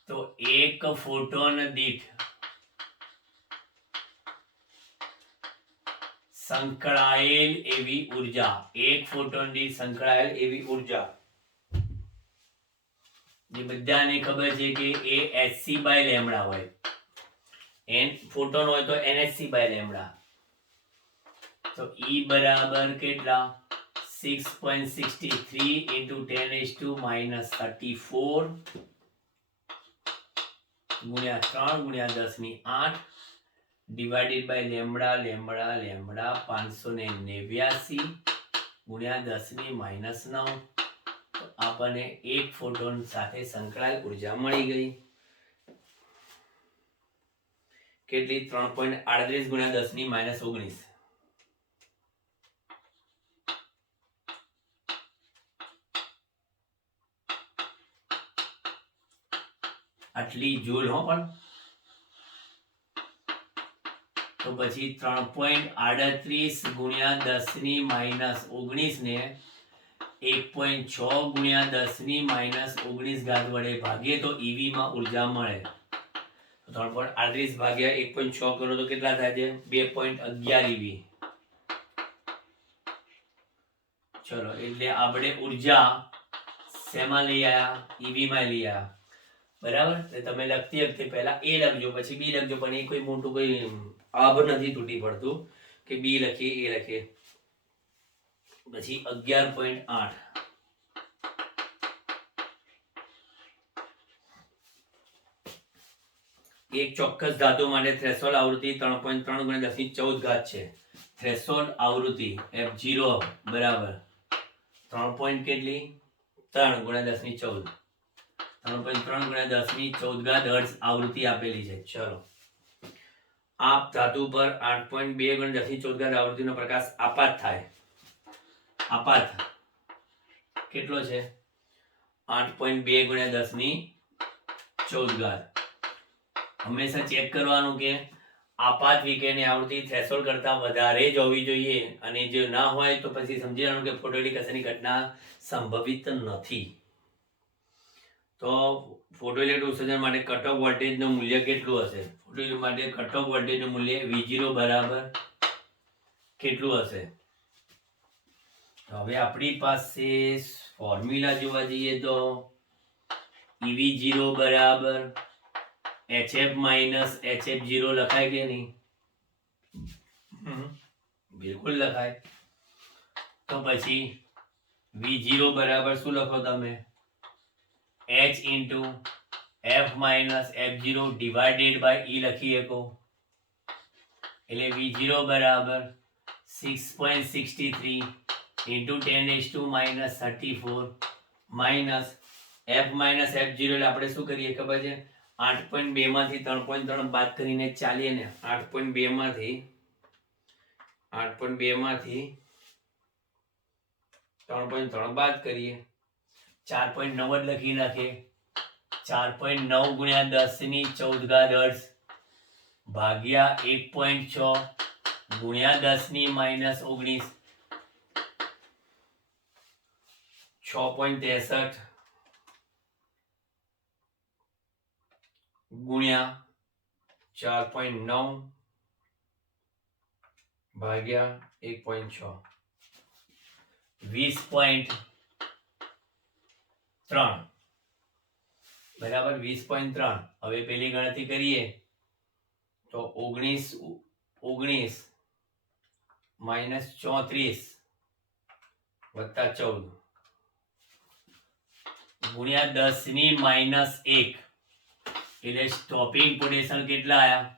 તો એક ફોટોન દીઠ સંકળાયેલ એવી ઉર્જા. એક ફોટોન દીઠ સંકળાયેલ એવી ઉર્જા જે બધાને ખબર છે કે એ HC બાય લેમ્બડા હોય. એન ફોટોન હોય તો NhC બાય લેમ્બડા. તો E બરાબર કેટલા? 6.63 into 10⁻34 ગુણ્યા 3 ગુણ્યા 10⁸ divided by લેમ્બડા 589 ગુણ્યા 10⁻9. તો આપણને એક ફોટોન સાથે સંકળાયેલ ઉર્જા મળી ગઈ. કેટલી? 3.38 ગુણ્યા 10⁻19. આટલી જૂલ હો. પણ તો પછી 3.38 ગુણ્યા 10⁻19 ને 1.6 ગુણ્યા 10⁻19 વડે ભાગીએ તો ઈવી માં ઉર્જા મળે. 3.38 ભાગ્યા 1.6 કરો તો કેટલા થાય છે? 2.11 ઈવી. ચલો એટલે આપણે ઉર્જા શેમાં લઈ આયા? ઈવી માં લઈ આયા. બરાબર. તમે લખતી વખતે પહેલા એ લખજો પછી બી લખજો. પણ એ કોઈ મોટું કોઈ આભ નથી તૂટી પડતું કે બી લખીએ એ લખીએ. પછી 11.8 એક ચોક્કસ ધાતુ માટે થ્રેશોલ્ડ આવૃત્તિ 3.3 ગુણ્યા 10⁻14 છે. થ્રેશોલ્ડ આવૃત્તિ F0 બરાબર 3 પોઈન્ટ કેટલી? 3 ગુણ્યા 10⁻14. 3.3 ગુણ્યા 10⁻14 હર્ટ્ઝ આવૃત્તિ આપેલી છે. ચલો, આપ ધાતુ પર 8.2 ગુણ્યા 10⁻14 આવૃત્તિનો પ્રકાશ આપાત થાય. આપાત કેટલો છે? 8.2 ગુણ્યા 10⁻14. હંમેશા ચેક કરવાનું કે આપાત વિકિરણની આવૃત્તિ થ્રેશોલ્ડ કરતા વધારે જ હોવી જોઈએ, અને જો ના હોય તો પછી સમજી લેવાનું કે ફોટોઇલેક્ટ્રિક અસરની ઘટના સંભવિત નથી. તો ફોટોઇલેક્ટ્રિક ઉત્સર્જન માટે કટ ઓફ વોલ્ટેજનું મૂલ્ય કેટલું હશે? ફોટોઇલેક્ટ્રિક માટે કટ ઓફ વોલ્ટેજનું મૂલ્ય V0 બરાબર કેટલું હશે? હવે આપણી પાસે ફોર્મ્યુલા જોવા જઈએ તો EV0 બરાબર HF માઇનસ HF0 લખાય કે નહીં? બિલકુલ લખાય. તો પછી V0 બરાબર શું લખો તમે? H into F minus F0 divided by E લખી શકો. એટલે V0 બરાબર 6.63 into 10⁻−34 minus F minus F0 એટલે આપણે શું કરીએ ખબર છે? 8.2 માંથી 3.3 બાદ કરીને ચાલીએ ને. 8.2 માંથી 3.3 બાદ કરીએ, 4.9 જ લખી નાખીએ. 4.9 ગુણ્યા 10⁻14 હર્ટ્ઝ ભાગ્યા 1.6 ગુણ્યા 10⁻−19 6.63 ગુણ્યા 4.9 ભાગ્યા 1.6 20.3 બરાબર 20.3. હવે પેલી ગણતરી કરીએ તો 19 - 34 વત્તા 14 ગુણ્યા 10⁻−1 એટલે સ્ટોપિંગ પોટેન્શિયલ કેટલા આયા?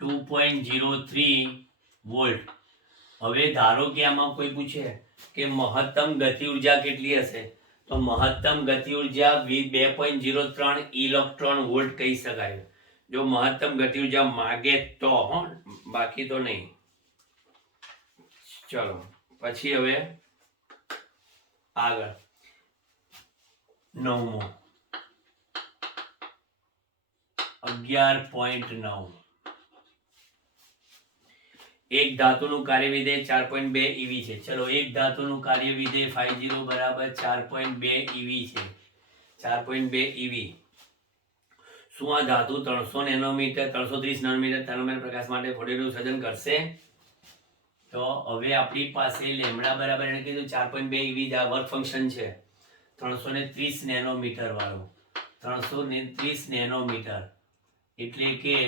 2.03 વોલ્ટ. હવે ધારો કે આમાં કોઈ પૂછે કે મહત્તમ ગતિ ઉર્જા કેટલી હશે, તો મહત્તમ ગતિ ઉર્જા 2.03 ઇલેક્ટ્રોન વોલ્ટ કહી શકાય. જો મહત્તમ ગતિ ઉર્જા માગે તો, બાકી તો નહીં. ચલો પછી હવે આગળ 9મો 11.9. એક ધાતુનું કાર્યવિધેય 4.2 EV છે. ચલો, એક ધાતુનું કાર્યવિધેય 50 બરાબર 4.2 EV છે. 4.2 EV. શું આ ધાતુ 330 નેનોમીટર પ્રકાશ માટે ફોટોઇલેક્ટ્રિક ઉત્સર્જન કરશે? તો હવે આપણી પાસે લેમ્ડા બરાબર એને કીધું 4.2 EV વર્ક ફંક્શન છે 330 નેનોમીટર વાળું. 330 નેનોમીટર એટલે કે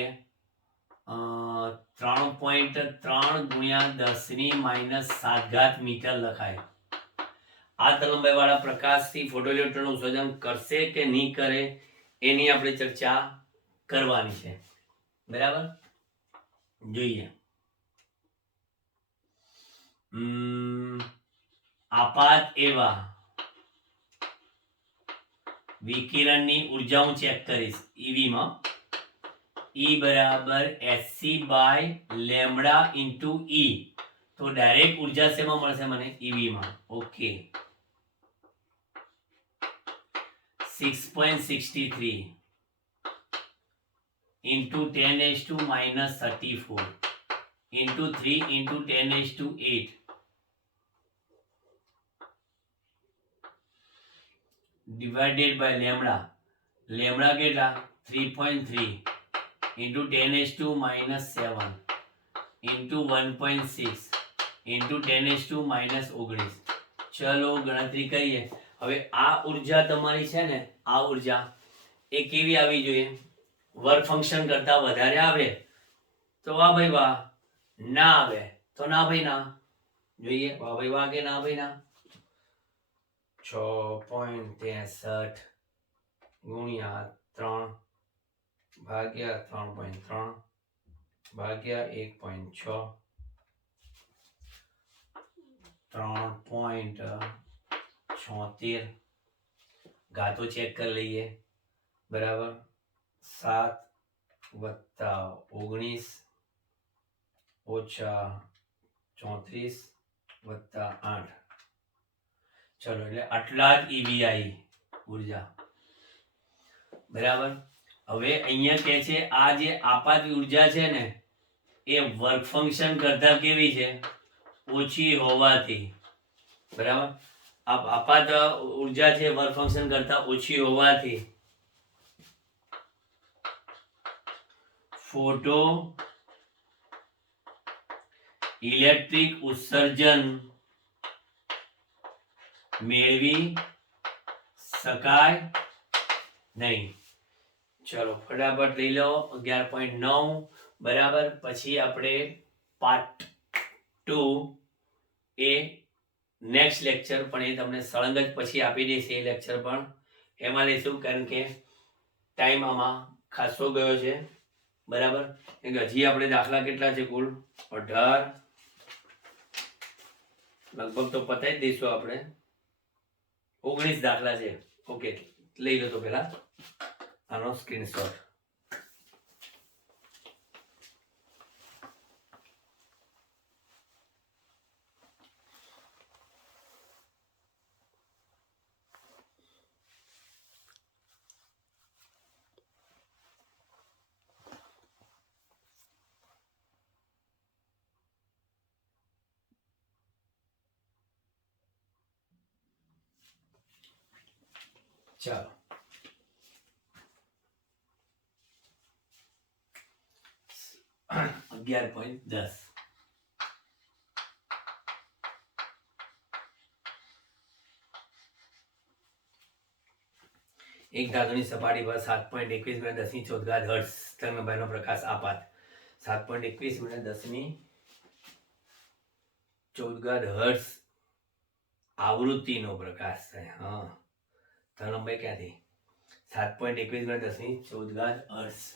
3.3 ગુણ્યા 10⁻7 મીટર લખાય. આ તરંગલંબાઈ વાળા પ્રકાશથી ફોટોઇલેક્ટ્રોનનું ઉત્સર્જન કરશે કે નહીં કરે એની આપણે ચર્ચા કરવાની છે. બરાબર, જોઈએ. આપાત એવા વિકિરણની ઉર્જા હું ચેક કરીશ ઈવીમાં. E બરાબર SC by lambda into E. તો ડાયરેક્ટ ઉર્જા શેમાં મળશે મને? ઈવીમાં. Okay, 6.63 into 10⁻−34 into 3 into 10⁸ divided by lambda. Lambda કેટલા? 3.3 ઇન્ટુ 10⁻7 ઇન્ટુ 1.6 ઇન્ટુ 10⁻19. ચલો ગણતરી કરીએ. હવે આ ઉર્જા તમારી છે ને, આ ઉર્જા એ કેવી આવી જોઈએ? વર્ક ફંક્શન કરતા વધારે આવે તો વાહ ભાઈ વાહ, ના આવે તો ના ભાઈ ના. જોઈએ વાહ ભાઈ વાહ કે ના ભાઈ ના. 6.63 ગુણ્યા 3 ભાગ્યા 3.3 ભાગ્યા 1.6 3.76. ગાતો ચેક કરી લઈએ. બરાબર 7 વત્તા 19 ઓછા 34 વત્તા 8. ચલો એટલે આટલા જ ઈવીઆઈ ઉર્જા. બરાબર. હવે અહીંયા કે છે આ જે આપાત ઉર્જા છે ને એ વર્ક ફંક્શન કરતા કેવી છે? ઓછી હોવાથી. બરાબર. આપાત ઉર્જા છે વર્ક ફંક્શન કરતા ઓછી હોવાથી ફોટો ઇલેક્ટ્રિક ઉત્સર્જન મેળવી શકાય નહીં. ચલો ફટાફટ લઈ લો 11.9. બરાબર. પછી આપણે પાર્ટ 2 એ નેક્સ્ટ લેક્ચર પણ એ તમને સળંગ જ પછી આપી દઈશ. એ લેક્ચર પણ એમાં લઈશું કારણ કે ટાઈમ આમાં ખાસો ગયો છે. બરાબર. હજી આપણે દાખલા કેટલા છે? કુલ 18. લગભગ તો પતાવી જ દઈશું આપણે. 19 દાખલા છે. ઓકે, લઈ લો તો પેલા આનો સ્ક્રીનશોટ. ચાલો 11.10. એક ધાતુની સપાટી પર 7.21 × 10⁻⁴ હર્ટ્ઝ તરંગલંબાઈનો પ્રકાશ આપાત. 7.21 × 10⁻⁴ હર્ટ્ઝ આવૃત્તિનો પ્રકાશ છે. હા, તરંગલંબાઈ ક્યાંથી? 7.21 × 10⁻⁴ હર્ટ્ઝ.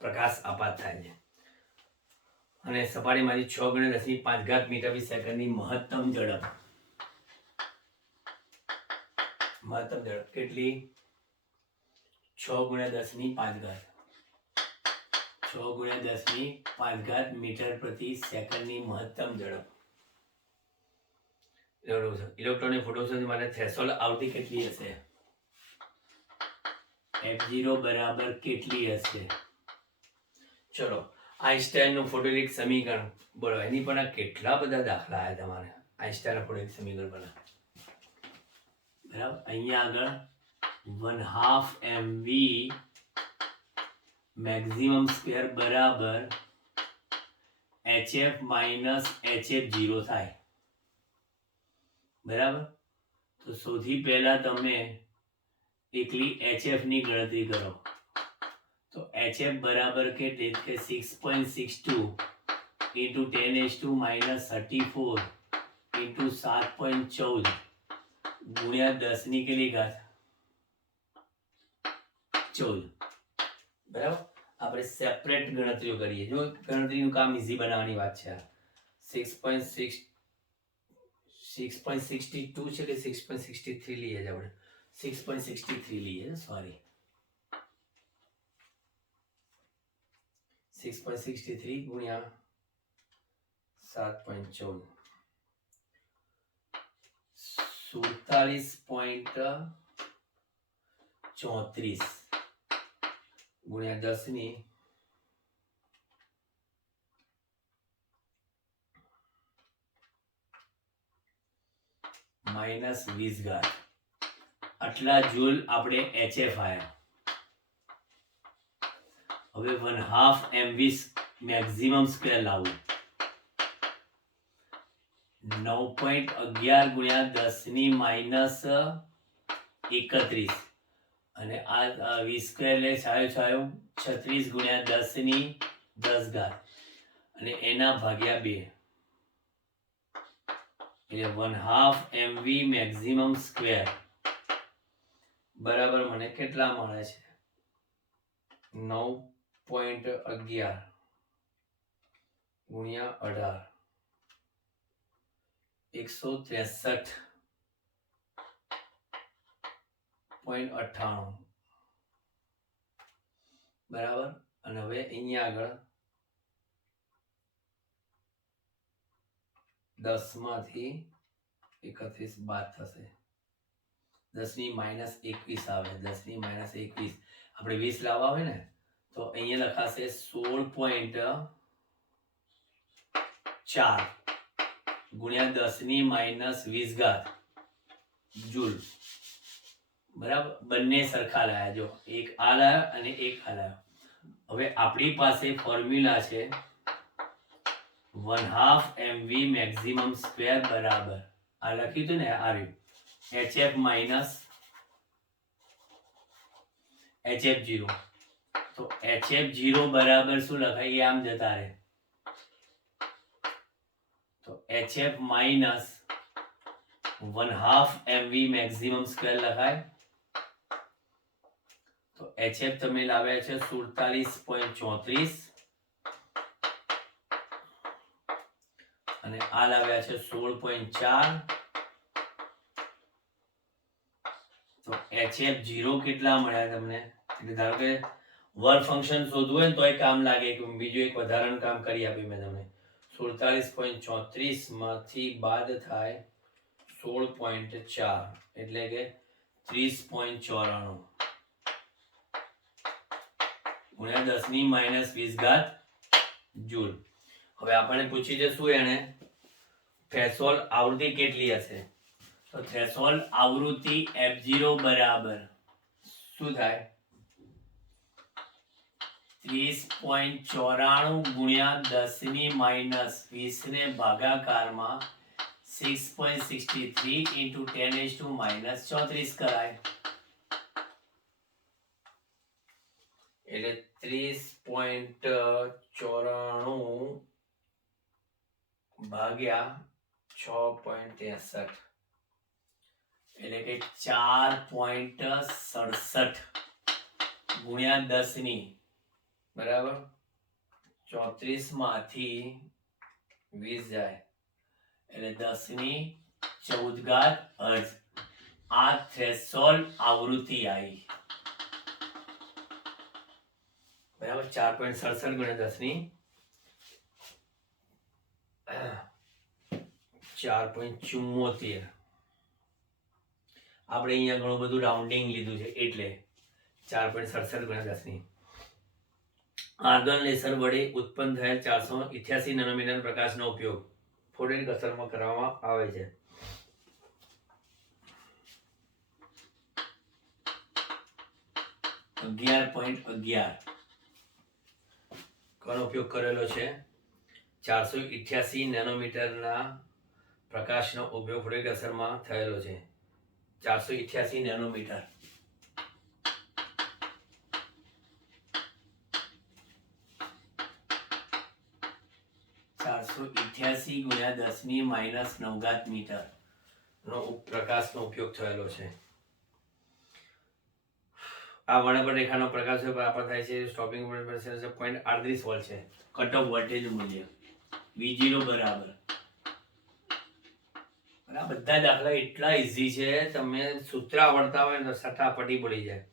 પ્રકાશ આપાત થાય છે અને સપાટીમાંથી 6 × 10⁵ મીટર/સેકન્ડની મહત્તમ ઝડપ. મહત્તમ ઝડપ કેટલી? 6 × 10⁵. 6 × 10⁵ મીટર/સેકન્ડની મહત્તમ ઝડપ. ઇલેક્ટ્રોનિક ફોટોસિન્થેસિસ માટે થ્રેશોલ્ડ આવૃત્તિ કેટલી હશે? f0 બરાબર કેટલી હશે? ચલો આઈન્સ્ટાઈનનું ફોટોઇલેક્ટ્રિક સમીકરણ બોલો. એની પણ કેટલા બધા દાખલા આવ્યા તમારે આઈન્સ્ટાઈનના ફોટોઇલેક્ટ્રિક સમીકરણ પર. બરાબર. અહીંયા આગળ 1/2 mv મેક્સિમમ સ્ક્વેર બરાબર hf માઇનસ hf0 થાય. બરાબર. તો સૌથી પહેલા તમે એકલી hf ની ગણતરી કરો. તો hf બરાબર કેટલી? કે 6.62 into 10⁻⁻34 into 7.14 ગુણ્યા 10 ની કેટલી ઘાત? 14. બરાબર. આપણે સેપરેટ ગણતરીઓ કરીએ. જો ગણતરીનું કામ ઈઝી બનાવવાની વાત છે. 6.62 છે કે 6.63 લઈએ છે આપણે? 6.63 લઈએ. સોરી, 6.63 ગુણ્યા 7.14 47.34 ગુણ્યા 10 ની -20 ઘાત. આટલા જૂલ આપણે HF આયા. હવે 1/2 mv મેક્સિમમ સ્ક્વેર લાવવું. 9.11 ગુણ્યા 10 ની -31 અને આ v સ્ક્વેર લે છાયો 36 ગુણ્યા 10 ની 10 ઘાત અને એના ભાગ્યા 2 એટલે 1/2 mv મેક્સિમમ સ્ક્વેર બરાબર મને કેટલા મળે છે? 9.11 ગુણ્યા 18 163.98 બરાબર. અને હવે અહીંયા આગળ 10 માંથી 31 બાદ થશે. 10 ની -21 આવે. 10 ની -21 આપણે 20 લાવવા હોય ને તો અહીંયા લખાશે 16.4 ગુણ્યા 10 ની -20 ઘાત જૂલ. બરાબર. બંને સરખા લાયા. જો એક આ લાયો અને એક આ લાયો. હવે આપણી પાસે ફોર્મ્યુલા છે 1/2 mv મેક્સિમમ સ્ક્વેર બરાબર આ લખ્યું હતું ને આ રહ્યું hf માઇનસ hf0. તો hf0 બરાબર શું લખાય? આમ જતા રહે તો hf minus 1/2 mv maximum square લખાય. તો hf તમે લાવ્યા છે 47.34 અને આ લાવ્યા છે 16.4. તો hf0 કેટલા મળ્યા તમને? એટલે ધારો કે વર્ક ફંક્શન શોધવું હોય ને તોય કામ લાગે કે બીજું એક વધારાનું કામ કરી આપ્યું મેં તમને. 47.34 માંથી બાદ થાય 16.4 એટલે કે 30.94 ગુણ્યા 10 ની -20 ઘાત જૂલ. હવે આપણને પૂછી છે શું એને થ્રેશોલ્ડ આવૃત્તિ કેટલી હશે? તો થ્રેશોલ્ડ આવૃત્તિ f0 બરાબર શું થાય? 30.94 ગુણ્યા 10 ની -20 ને ભાગાકારમાં 6.63 into 10⁻⁻34 કરાય. એટલે 30.94 ભાગ્યા 6.63 એટલે કે 4.67 ગુણ્યા 10 ની બરાબર 34 માંથી 20 જાય એટલે 10 ની 14 ઘાત હર્ટ્ઝ. આ થ્રેશોલ્ડ આવૃત્તિ આવી બરાબર. 4.67 ગુણ્યા 10 ની 4.74. આપણે અહીંયા ઘણું બધું રાઉન્ડિંગ લીધું છે એટલે 4.67 ગુણ્યા 10 ની. આર્ગન લેસર વડે ઉત્પન્ન થયેલ 488 નેનોમીટર પ્રકાશનો ઉપયોગ ફોટોનિક અસરમાં કરવામાં આવે છે. કોનો ઉપયોગ કરેલો છે? 488 નેનોમીટરના પ્રકાશનો ઉપયોગ ફોટોનિક અસરમાં થયેલો છે. 488 નેનોમીટર. ગુણ્યા 10 ની -9 ઘાત મીટર નો પ્રકાશનો ઉપયોગ થયેલો છે. આ વર્ણપટ રેખાનો પ્રકાશ આપણ થાય છે. સ્ટોપિંગ વોલ્ટેજ 0.38 વોલ્ટ છે. કટ ઓફ વોલ્ટેજ મૂલ્ય V0 બરાબર. આ બધા દાખલા એટલા ઈઝી છે, તમે સૂત્ર આવડતા હોય ને ફટાફટી પડી જાય.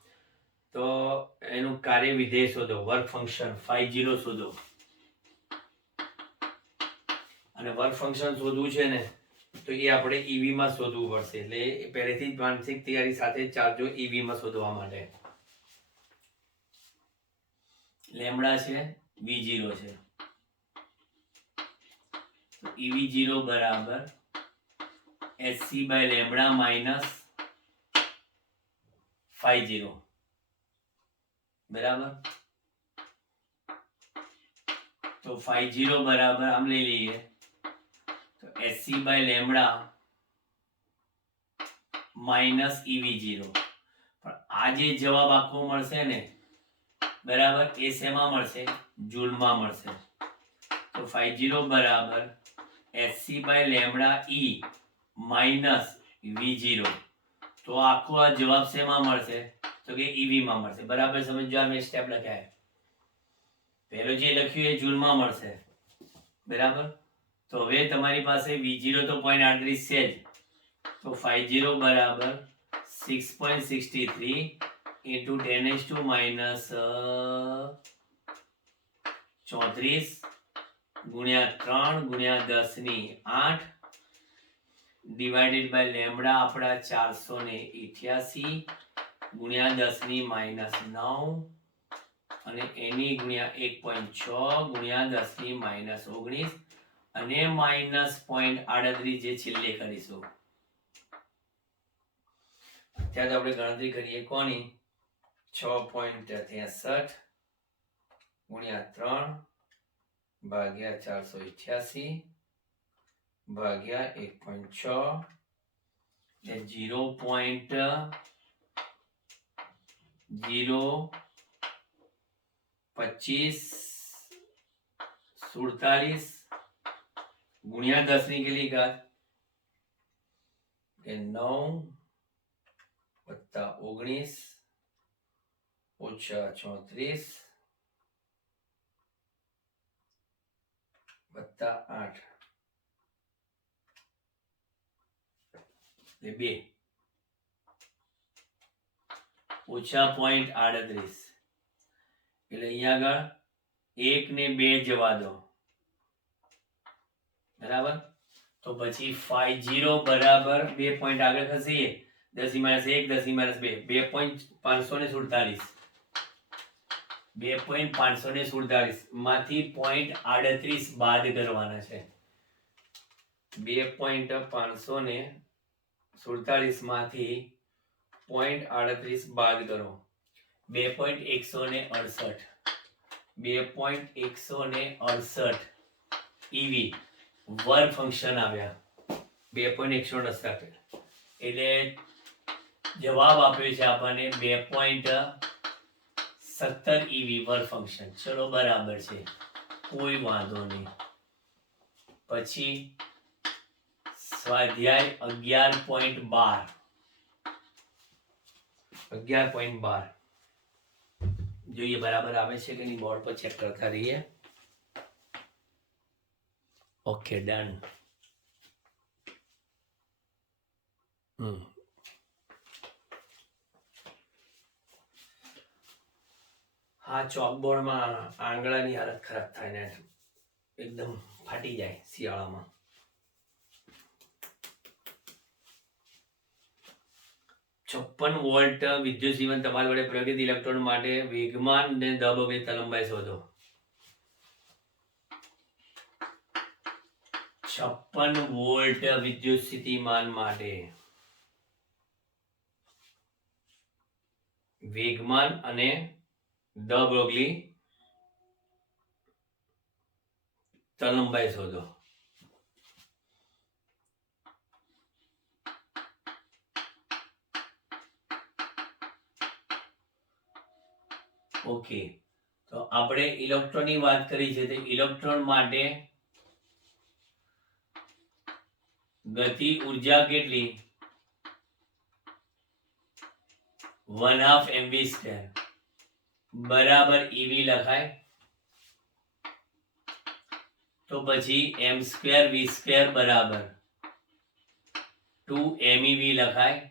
તો એનું કાર્ય વિધેય શોધો, વર્ક ફંક્શન φ0 શોધો. અને વર્ક ફંક્શન શોધવું છે ને તો એ આપણે ઈવી માં શોધવું પડશે. એટલે પહેલેથી જ માનસિક તૈયારી સાથે ચાલજો ઈવી માં શોધવા માટે. લેમ્બડા છે, V0 છે. તો EV0 બરાબર HC/λ માઇનસ φ0 બરાબર. તો φ0 બરાબર આમ લઈ લઈએ તો HC/λ માઇનસ EV0. પણ આ જે જવાબ આખો મળશે ને બરાબર એ શેમાં મળશે? જૂલમાં મળશે. તો φ0 બરાબર HC/λ E માઇનસ V0. તો આખો આ જવાબ શેમાં મળશે? તો કે EV માં મળશે. બરાબર સમજો. આ મેં સ્ટેપ લખ્યા. પહેલો જે લખ્યું એ જૂલમાં મળશે. બરાબર. તો હવે તમારી પાસે V0 તો 0.38 છે જ, તો 50 બરાબર 6.63 into 10⁻⁻34 ગુણ્યા 3 ગુણ્યા 10⁸ ડિવાઇડેડ બાય લેમડા આપણા 488 ગુણ્યા 10⁻⁹ અને એની ગુણ્યા 1.6 ગુણ્યા 10⁻⁹ અને -0.38 જે છેલ્લે કરીશું. અત્યારે આપણે ગણતરી કરીએ કોની? 6.63 ગુણ્યા 3 ભાગ્યા 488 ભાગ્યા 1.6 એટલે 0.02547 ગુણ્યા 10 ની કેટલી ઘાત? કે 9 વત્તા 19 ઓછા 34 વત્તા 8 એટલે 2 ઓછા 0.38 એટલે અહીંયા આગળ 1 ને 2 જવા દો. બરાબર. તો પછી 50 બરાબર 2 પોઈન્ટ આગળ ખસીએ, 10⁻1 10⁻2 2.547 2.547 માંથી 0.38 બાદ કરવાના છે. 2.547 માંથી 0.38 બાદ કરો. 2.168 EV વર્ગ ફંક્શન આવ્યા 2.168 એટલે જવાબ આપ્યો છે આપણને 2.17 EV વર્ગ ફંક્શન. ચલો બરાબર છે, કોઈ વાંધો નહીં. પછી સ્વાધ્યાય 11.12 જોઈએ બરાબર આવે છે કે નહીં, બોર્ડ પર ચેક કરતા રહીએ. Okay done. હા, ચોકબોર્ડમાં આંગળાની હાલત ખરાબ થાય ને એકદમ ફાટી જાય શિયાળામાં. છપ્પન વોલ્ટ વિદ્યુત જીવન તમારા વડે પ્રયોગિત ઇલેક્ટ્રોન માટે વેગમાન ને દબાવની તલંબાઈ શોધો. 56 વોલ્ટ વિદ્યુત સ્થિતિમાન માટે વેગમાન અને દ બ્રોગલી તલંબાઈ શોધો. ઓકે, તો આપણે ઇલેક્ટ્રોનની વાત કરી છે. તો ઇલેક્ટ્રોન માટે ગતિ ઉર્જા કેટલી? 1/2 mv² બરાબર EV લખાય. તો પછી m² v² બરાબર 2 mev લખાય.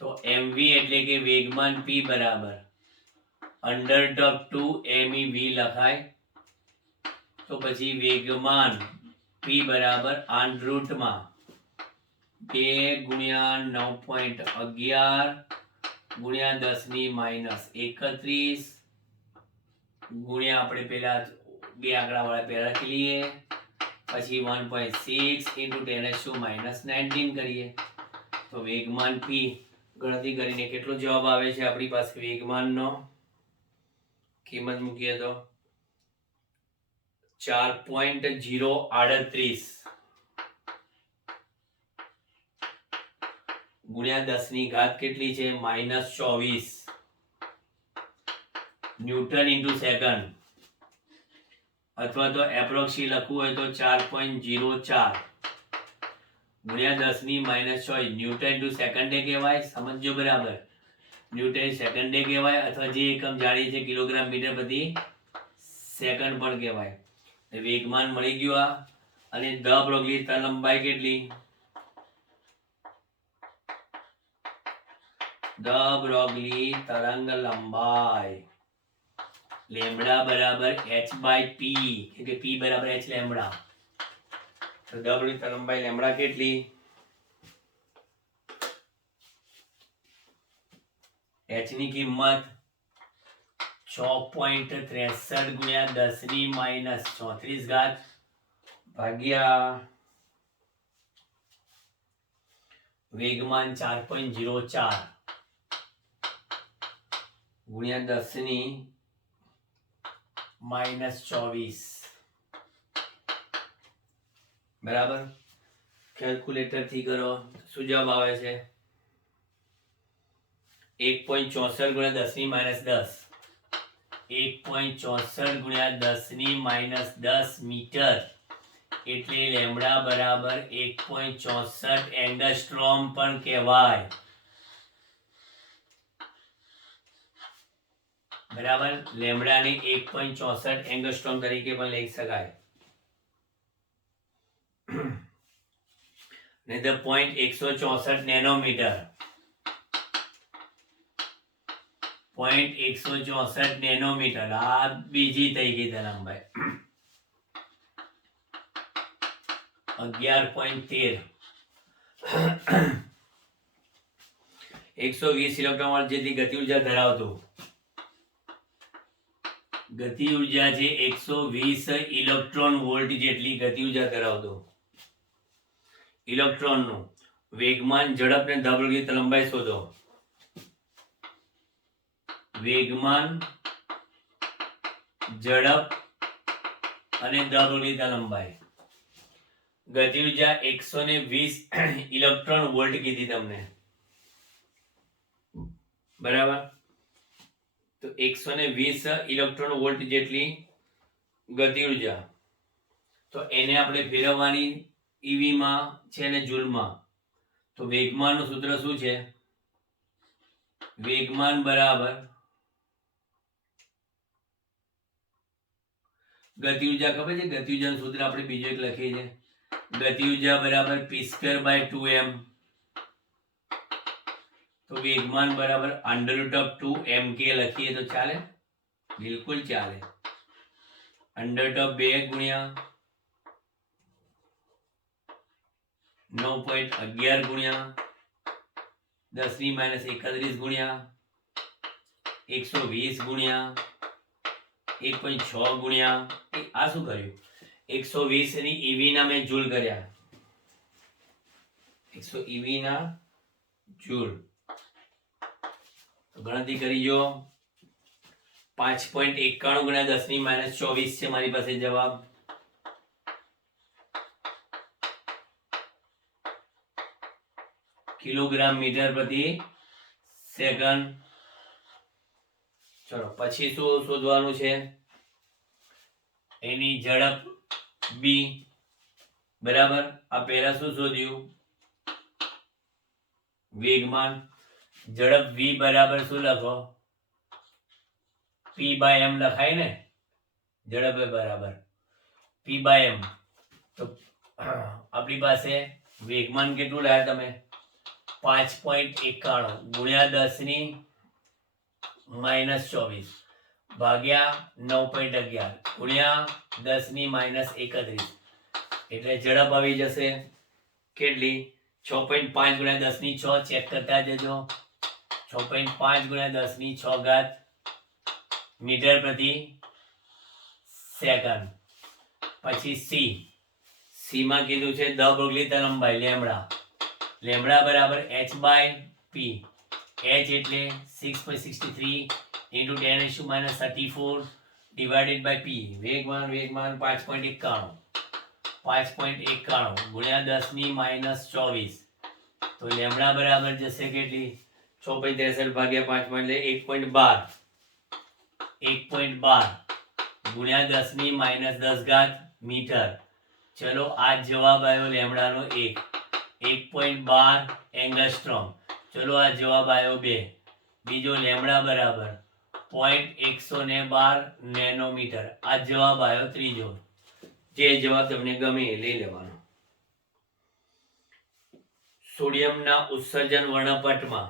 તો mv એટલે કે વેગમાન p બરાબર √2 mev લખાય. તો પછી વેગમાન p બરાબર √2 ગુણ્યા 9.11 ગુણ્યા 10⁻31 ગુણ્યા આપણે પેલા બે આંકડા વાળા પેલા લખી લઈએ, પછી 1.6 into 10⁻⁹ કરીએ. તો વેગમાન p ગણતરી કરીને કેટલો જવાબ આવે છે આપણી પાસે? વેગમાનનો કિંમત મૂકીએ તો 4.038 ગુણ્યા 10 ની ઘાત કેટલી છે? -24 ન્યૂટન ઇન્ટુ સેકન્ડ, અથવા તો એપ્રોક્સી લખવું હોય તો 4.04 ગુણ્યા 10⁻⁶ ન્યૂટન ઇન્ટુ સેકન્ડે કહેવાય. સમજો બરાબર, ન્યૂટન સેકન્ડે કહેવાય, અથવા જે એકમ જાણીએ છે કિલોગ્રામ મીટર પ્રતિ સેકન્ડ પણ કહેવાય. વેગમાન મળી ગયું આ. અને ધ બ્રોગલી તરંગ લંબાઈ કેટલી? ધ બ્રોગલી તરંગ લંબાઈ લેમ્બડા બરાબર h/p, એટલે p બરાબર h લેમ્બડા. તો ધ બ્રોગલી તરંગ લંબાઈ લેમ્બડા કેટલી? h ની કિંમત 6.63 ગુણ્યા 10 ની -34 ઘાત ભાગ્યા વેગમાન 4.04 ગુણ્યા 10 ની -24 બરાબર. કેલ્ક્યુલેટર થી કરો. શું જવાબ આવે છે? 1.64 ગુણ્યા 10 ની -10. 1.64 ગુણ્યા 10 ની -10 મીટર, એટલે લેમ્બડા બરાબર 1.64 એંગસ્ટ્રોમ પણ કહેવાય. બરાબર. લેમ્બડાને 1.64 એંગસ્ટ્રોમ તરીકે પણ લઈ શકાય. ને ધ પોઈન્ટ 164 નેનોમીટર. 0.164 નેનોમીટર. આ બીજી થઈ ગઈ તે લંબાઈ. 11.13. 120 ઇલેક્ટ્રોન વોલ્ટ જેટલી ગતિ ઉર્જા ધરાવતું. ગતિ ઉર્જા છે 120 ઇલેક્ટ્રોન વોલ્ટ જેટલી ગતિ ઉર્જા ધરાવતું ઇલેક્ટ્રોનનું વેગમાન, ઝડપ ને ધ બ્રોગલી તરંગ લંબાઈ શોધો. વેગમાન, ઝડપ અને ધ બ્રોગલી તરંગ લંબાઈ. ગતિ ઉર્જા 120 ઇલેક્ટ્રોન વોલ્ટ કીધી તમને. બરાબર. તો 120 ઇલેક્ટ્રોન વોલ્ટ જેટલી ગતિ ઉર્જા. તો એને આપણે ફેરવવાની ઈવી માં છે અને જૂલમાં. તો વેગમાનનું સૂત્ર શું છે? વેગમાન બરાબર ગતિ ઉર્જા ખબર છે? ગતિ ઉર્જાનું સૂત્ર આપણે બીજું એક લખીએ છીએ. ગતિ ઉર્જા બરાબર p²/2m. તો વેગમાન બરાબર √2mk લખીએ તો ચાલે? બિલકુલ ચાલે. √2 ગુણ્યા 9.11 ગુણ્યા 10 ની -31 ગુણ્યા 120 ગુણ્યા 1.6 ગુણ્યા આ શું કર્યું? 120 ની ઈવી ના મેં જૂલ કર્યા. 100 ઈવી ના જૂલ. ગણતરી કરી જો. 5.91 ગુણ્યા 10 ની -24 છે મારી પાસે જવાબ. કિલોગ્રામ મીટર પ્રતિ સેકન્ડ. ચલો પછી શું શોધવાનું છે? એની ઝડપ b. બરાબર. આ પહેલા શું શોધ્યું? વેગમાન. ઝડપ v બરાબર શું લખો? p/m લખાય ને? ઝડપ બરાબર p/m. તો આપણી પાસે વેગમાન કેટલું લાયા તમે? 5.91 ગુણ્યા 10 ની -24 ભાગ્યા 9.11 ગુણ્યા 10 ની -31, એટલે ઝડપ આવી જશે કેટલી? 6.5 ગુણ્યા 10 ની 6. ચેક કરતા જજો. 6.5 ગુણ્યા 10 ની 6 ઘાત મીટર પ્રતિ સેકન્ડ. પછી સી માં કીધું છે ધ બ્રોગલી તરંગ લંબાઈ લેમ્બડા. લેમ્બડા બરાબર h/p. h એટલે 6.63 into 10⁻34 divided by p. વેગમાન 5.91 ગુણ્યા 10 ની -24. તો લેમ્બડા બરાબર જશે કેટલી? 6.63 ભાગ્યા 5 એટલે 1.12. 1.12 ગુણ્યા 10 ની -10 ઘાત મીટર. ચલો આ જવાબ આવ્યો લેમ્બડાનો 1.12 એંગસ્ટ્રોમ. ચલો આ જવાબ આવ્યો 2. બીજો લેમ્બડા બરાબર 0.112 નેનોમીટર. આ જવાબ આવ્યો ત્રીજો. જે જવાબ તમને ગમે એ લઈ લેવાનો. સોડિયમના ઉત્સર્જન વર્ણપટમાં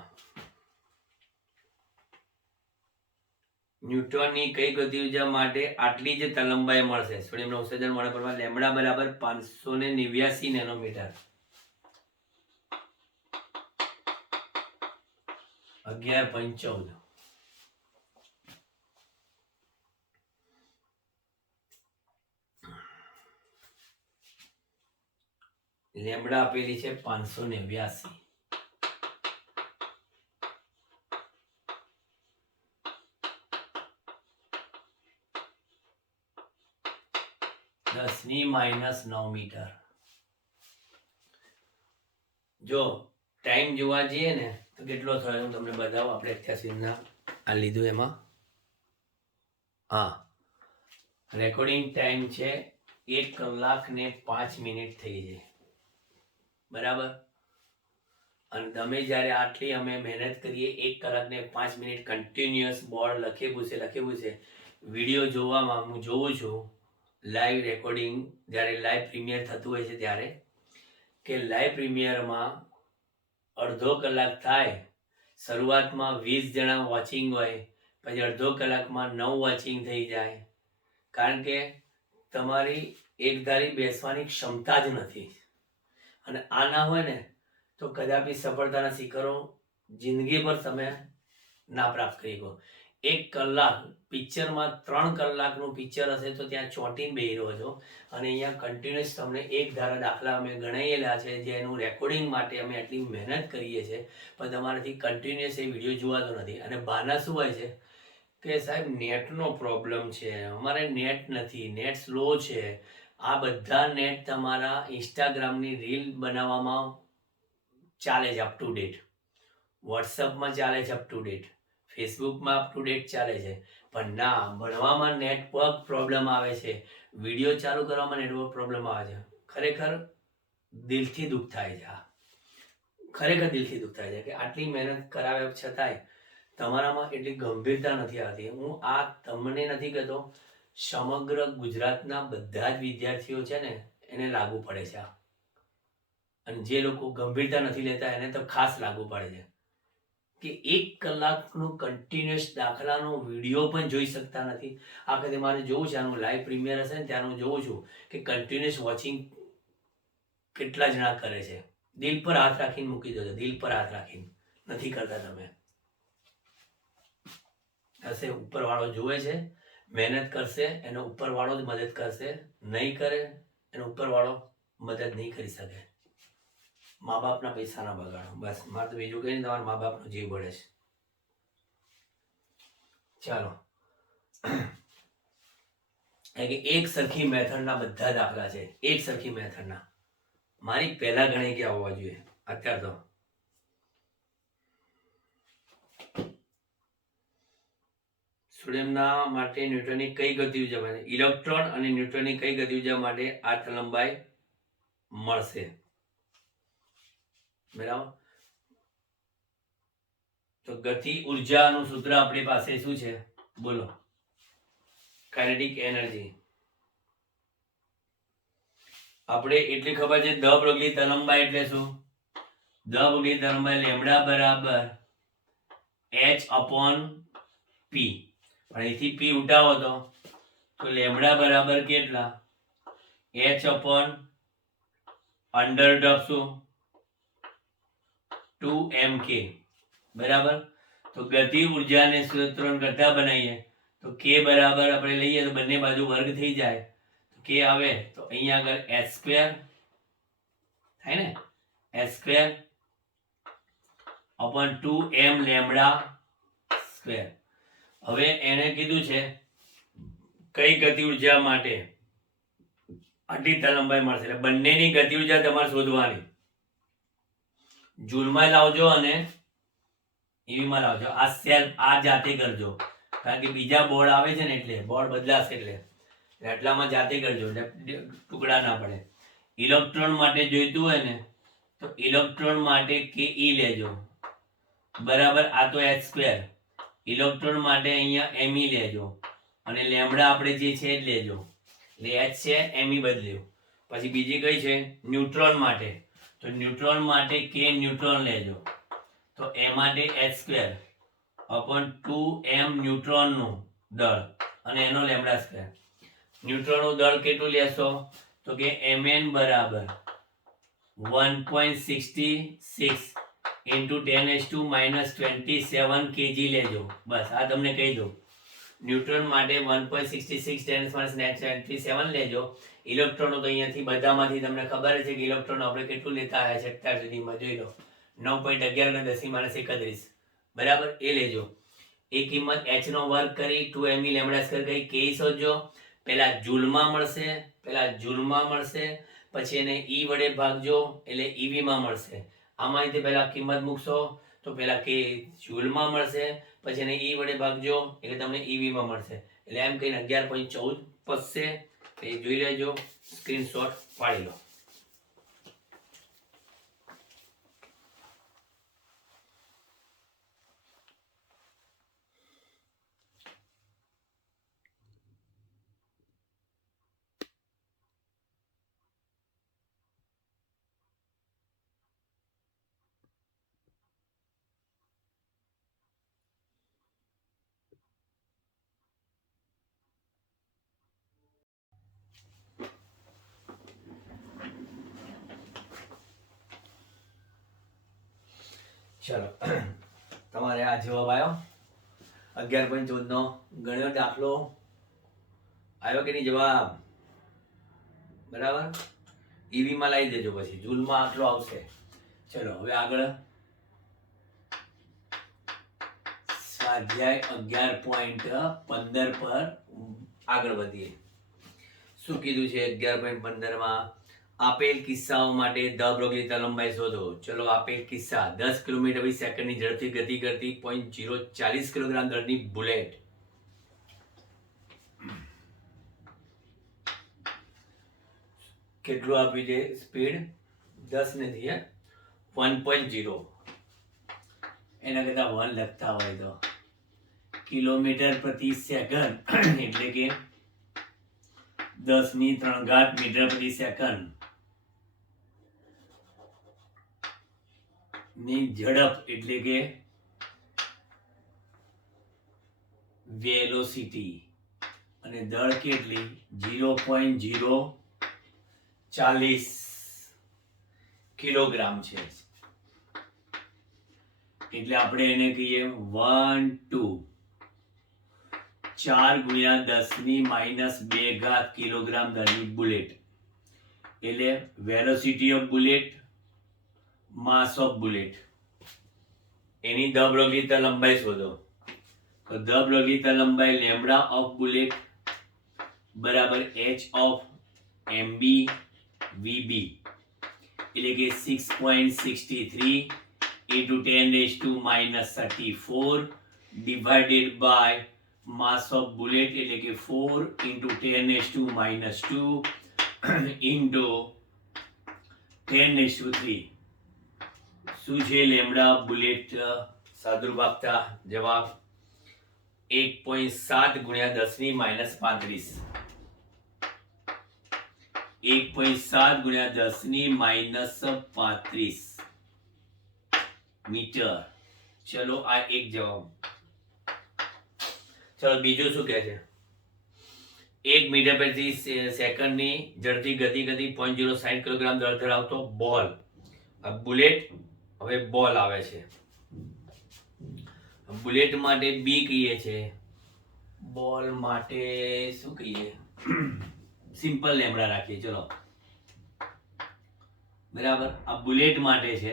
ન્યૂટ્રોનની કઈ ગતિ ઉર્જા માટે આટલી જ તરંગલંબાઈ મળશે? સોડિયમના ઉત્સર્જન વર્ણપટમાં લેમ્બડા બરાબર 589 નેનોમીટર. 11.14. લેમ્બડા આપેલી છે 589. -9 મીટર. જો ટાઈમ જોવા જઈએ ને તો કેટલો થયો હું તમને બતાવું. આપણે 88 આ લીધું એમાં. હા, રેકોર્ડિંગ ટાઈમ છે 1 કલાક ને 5 મિનિટ થઈ છે. બરાબર. અને તમે જ્યારે આટલી અમે મહેનત કરીએ 1 કલાક ને 5 મિનિટ કન્ટિન્યુઅસ બોર્ડ લખેલું છે વિડીયો જોવામાં હું જોઉં છું લાઈવ રેકોર્ડિંગ જ્યારે લાઈવ પ્રીમિયર થતું હોય છે ત્યારે કે લાઈવ પ્રીમિયરમાં અડધો કલાક થાય, શરૂઆતમાં 20 જણા વોચિંગ હોય, પછી અડધો કલાકમાં 9 વોચિંગ થઈ જાય. કારણ કે તમારી એકધારી બેસવાની ક્ષમતા જ નથી. અને આ ના હોય ને તો કદાપી સફળતાના શિખરો જિંદગીભર તમે ના પ્રાપ્ત કરી શકો. 1 કલાક પિક્ચરમાં 3 કલાકનું પિક્ચર હશે તો ત્યાં ચોંટીને બેહી રહ્યો છો. અને અહીંયા કન્ટિન્યુઅસ તમને એક ધારા દાખલા અમે ગણાયેલા છે જેનું રેકોર્ડિંગ માટે અમે એટલી મહેનત કરીએ છીએ, પણ તમારાથી કન્ટિન્યુઅસ એ વિડીયો જોવાતો નથી. અને બહાના શું હોય છે કે સાહેબ નેટનો પ્રોબ્લેમ છે, અમારે નેટ નથી, નેટ સ્લો છે. આ બધા નેટ તમારા ઇન્સ્ટાગ્રામની રીલ બનાવવામાં ચાલે છે અપ ટુ ડેટ, વોટ્સઅપમાં ચાલે છે અપ ટુ ડેટ, ફેસબુકમાં અપ ટુ ડેટ ચાલે છે. પણ ના, ભણવામાં નેટવર્ક પ્રોબ્લેમ આવે છે, વિડીયો ચાલુ કરવામાં નેટવર્ક પ્રોબ્લેમ આવે છે. ખરેખર દિલથી દુઃખ થાય છે. ખરેખર દિલથી દુઃખ થાય છે કે આટલી મહેનત કરાવ્યા છતાંય તમારામાં એટલી ગંભીરતા નથી આવતી. હું આ તમને નથી કહેતો, સમગ્ર ગુજરાતના બધા જ વિદ્યાર્થીઓ છે ને એને લાગુ પડે છે. અને જે લોકો ગંભીરતા નથી લેતા એને તો ખાસ લાગુ પડે છે કે 1 કલાકનું કન્ટિન્યુઅસ દાખલાનો વિડીયો પણ જોઈ શકતા નથી. આ વખતે મારે જોવું છે, આનું લાઈવ પ્રીમિયર હશે ને ત્યાંનું જોઉં છું કે કન્ટિન્યુઅસ વોચિંગ કેટલા જણા કરે છે. દિલ પર હાથ રાખીને મૂકી દો, દિલ પર હાથ રાખીને નથી કરતા તમે. હશે ઉપરવાળો જુએ છે, મહેનત કરશે એનો ઉપરવાળો જ મદદ કરશે, નહીં કરે એનો ઉપરવાળો મદદ નહીં કરી શકે. મા બાપના પૈસા ના બગાડો. બસ મારે તો બીજું કઈ નહીં, તમારા મા બાપનો જીવ બળે છે. ચાલો, એક સરખી મેથડના બધા દાખલા છે, એક સરખી મેથડના. મારી પહેલા ગણી ગયા હોવા જોઈએ. અત્યારે તો સોડિયમના માટે ન્યૂટનની કઈ ગતિ ઉર્જા માટે, ઇલેક્ટ્રોન અને ન્યૂટનની કઈ ગતિ ઉર્જા માટે આ તરંગલંબાઈ મળશે? બરાબર. તો ગતિ ઉર્જાનું સૂત્ર આપણી પાસે શું છે બોલો? Kinetic energy. આપણે એટલી ખબર છે, ધ પ્રગલી તરંગલંબાઈ એટલે શું? ધ પ્રગલી તરંગલંબાઈ લેમ્બડા બરાબર h/p. પણ અહીંથી p ઉઠાવો તો લેમ્બડા બરાબર કેટલા? h/√2 mk. બરાબર. તો ગતિ ઉર્જાને સૂત્ર કરતા બનાવીએ તો k બરાબર આપણે લઈએ તો બંને બાજુ વર્ગ થઈ જાય, તો k આવે તો અહીંયા આગળ h² થાય ને, h²/2m લેમ્બડા સ્ક્વેર. હવે એને કીધું છે કઈ ગતિ ઉર્જા માટે આટલી તરંગલંબાઈ મળશે, એટલે બંનેની ગતિ ઉર્જા તમારે શોધવાની. જૂલમાં લાવજો અને ઈવીમાં લાવજો. આ સેલ્ફ આ જાતે કરજો, કારણ કે બીજા બોર્ડ આવે છે ને એટલે બોર્ડ બદલાશે, એટલે એટલામાં જાતે કરજો એટલે ટુકડા ના પડે. ઇલેક્ટ્રોન માટે જોઈતું હોય ને તો ઇલેક્ટ્રોન માટે ke લેજો બરાબર. આ તો h². ઇલેક્ટ્રોન માટે અહીંયા એમી લેજો અને લેમડા આપણે જે છે એ જ લેજો. એટલે એચ છે એમી બદલ્યું. પછી બીજી કઈ છે ન્યુટ્રોન માટે, તો ન્યુટ્રોન માટે કે ન્યુટ્રોન લેજો, તો એ માટે h² અપોન 2m ન્યુટ્રોનનું દળ અને એનો લેમડા સ્ક્વેર. ન્યુટ્રોનનું દળ કેટલું લેશો તો કે mn બરાબર 1.66 into 10⁻⁻27 kg લેજો. બસ આ તમને કહી દઉં. ન્યુટ્રોન માટે 1.66 10⁻⁻27 લેજો. ઇલેક્ટ્રોનો તો અહીંયાથી બધામાંથી તમને ખબર છે કે ઇલેક્ટ્રોન આપણે કેટલું લેતા આવ્યા છે અત્યાર સુધીમાં, જોઈ લો 9.11 બરાબર, એ લેજો. એ કિંમત h નો વર્ગ કરી 2me લેમડા સ્ક્વેર કરી કે શોધજો. પહેલા જૂલમાં મળશે, પછી એને e વડે ભાગજો એટલે ev માં મળશે. આમાંથી પહેલા કિંમત મૂકશો તો પહેલા કે જૂલમાં મળશે, પછી એને e વડે ભાગજો એટલે તમને ev માં મળશે. એટલે એમ કહીને 11.14 પચશે. એ જોઈ લેજો, સ્ક્રીનશોટ પાડી લો. ચલો, તમારે આ જવાબ આવ્યો 11.14 નો ગણ્યો દાખલો આવ્યો કે નહીં જવાબ? બરાબર, ઈવી માં લાવી દેજો, પછી જૂલમાં આટલો આવશે. ચલો હવે આગળ સ્વાધ્યાય 11.15 પર આગળ વધીએ. શું કીધું છે 11.15 માં? આપેલ કિસ્સાઓ માટે ધ બ્રોગ્લી લંબાઈ શોધો. ચલો, આપેલ કિસ્સા 10 કિલોમીટર પ્રતિ સેકન્ડની ઝડપથી ગતિ કરતી 0.040 કિલોગ્રામ દળની બુલેટ કેટલું આપ્યું છે સ્પીડ? 10 નથી, 1.0. એના કરતા 1 લખતા હોય તો કિલોમીટર પ્રતિ સેકન્ડ એટલે કે 10 ની 3 ઘાત મીટર પ્રતિ સેકન્ડ ની ઝડપ એટલે કે વેલોસિટી, અને દળ કેટલી? 0.040 કિલોગ્રામ છે. એટલે આપણે એને કહીએ 1 2 4 ગુણ્યા 10 ની -2 ઘાત કિલોગ્રામ દળની બુલેટ. એટલે velocity of bullet, mass of bullet, એની ધ બ્રોગ્લી લંબાઈ શોધો. તો ધ બ્રોગ્લી લંબાઈ લેમ્બડા ઓફ બુલેટ બરાબર h ઓફ mb vb એટલે કે 6.63 into 10⁻⁻34 divided by mass of bullet એટલે કે 4 into 10⁻⁻2 into 10⁻3. શું છે લેમ્બડા બુલેટ? સાદુરૂપ આપતા જવાબ 1.7 ગુણ્યા 10 ની -35. 1.7 ગુણ્યા 10 ની -35 મીટર. ચલો, આ એક જવાબ. ચલો, બીજું શું કહે છે? 1 મીટર પ્રતિ સેકન્ડની ઝડપથી ગતિ કરતી 0.060 કિલોગ્રામ દળ ધરાવતો બોલ. આ બુલેટ, હવે બોલ આવે છે. બુલેટ માટે બી કહીએ છે, બોલ માટે શું કહીએ? સિમ્પલ લેમ્બડા રાખીએ. ચલો, બરાબર, આ બુલેટ માટે છે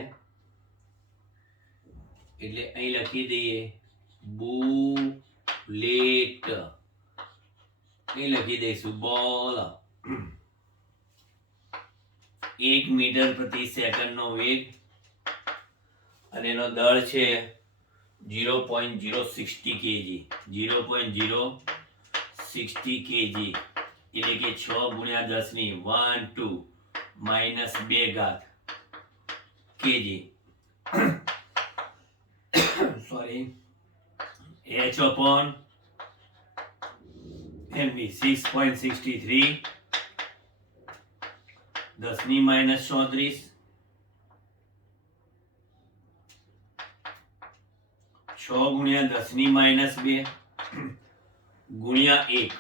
એટલે અહીં લખી દઈએ બુલેટ. અહીં લખી દઈશું બોલ. 1 મીટર પ્રતિ સેકન્ડનો વેગ અને એનો દળ છે 0.060 kg. 0.060 kg એટલે કે 6 ગુણ્યા 10 ની 1 2 -2 ઘાત kg. Sorry, h upon mv 6.63 10 ની માઇનસ 34 6 ગુણ્યા 10 ની માઇનસ 2 ગુણ્યા 1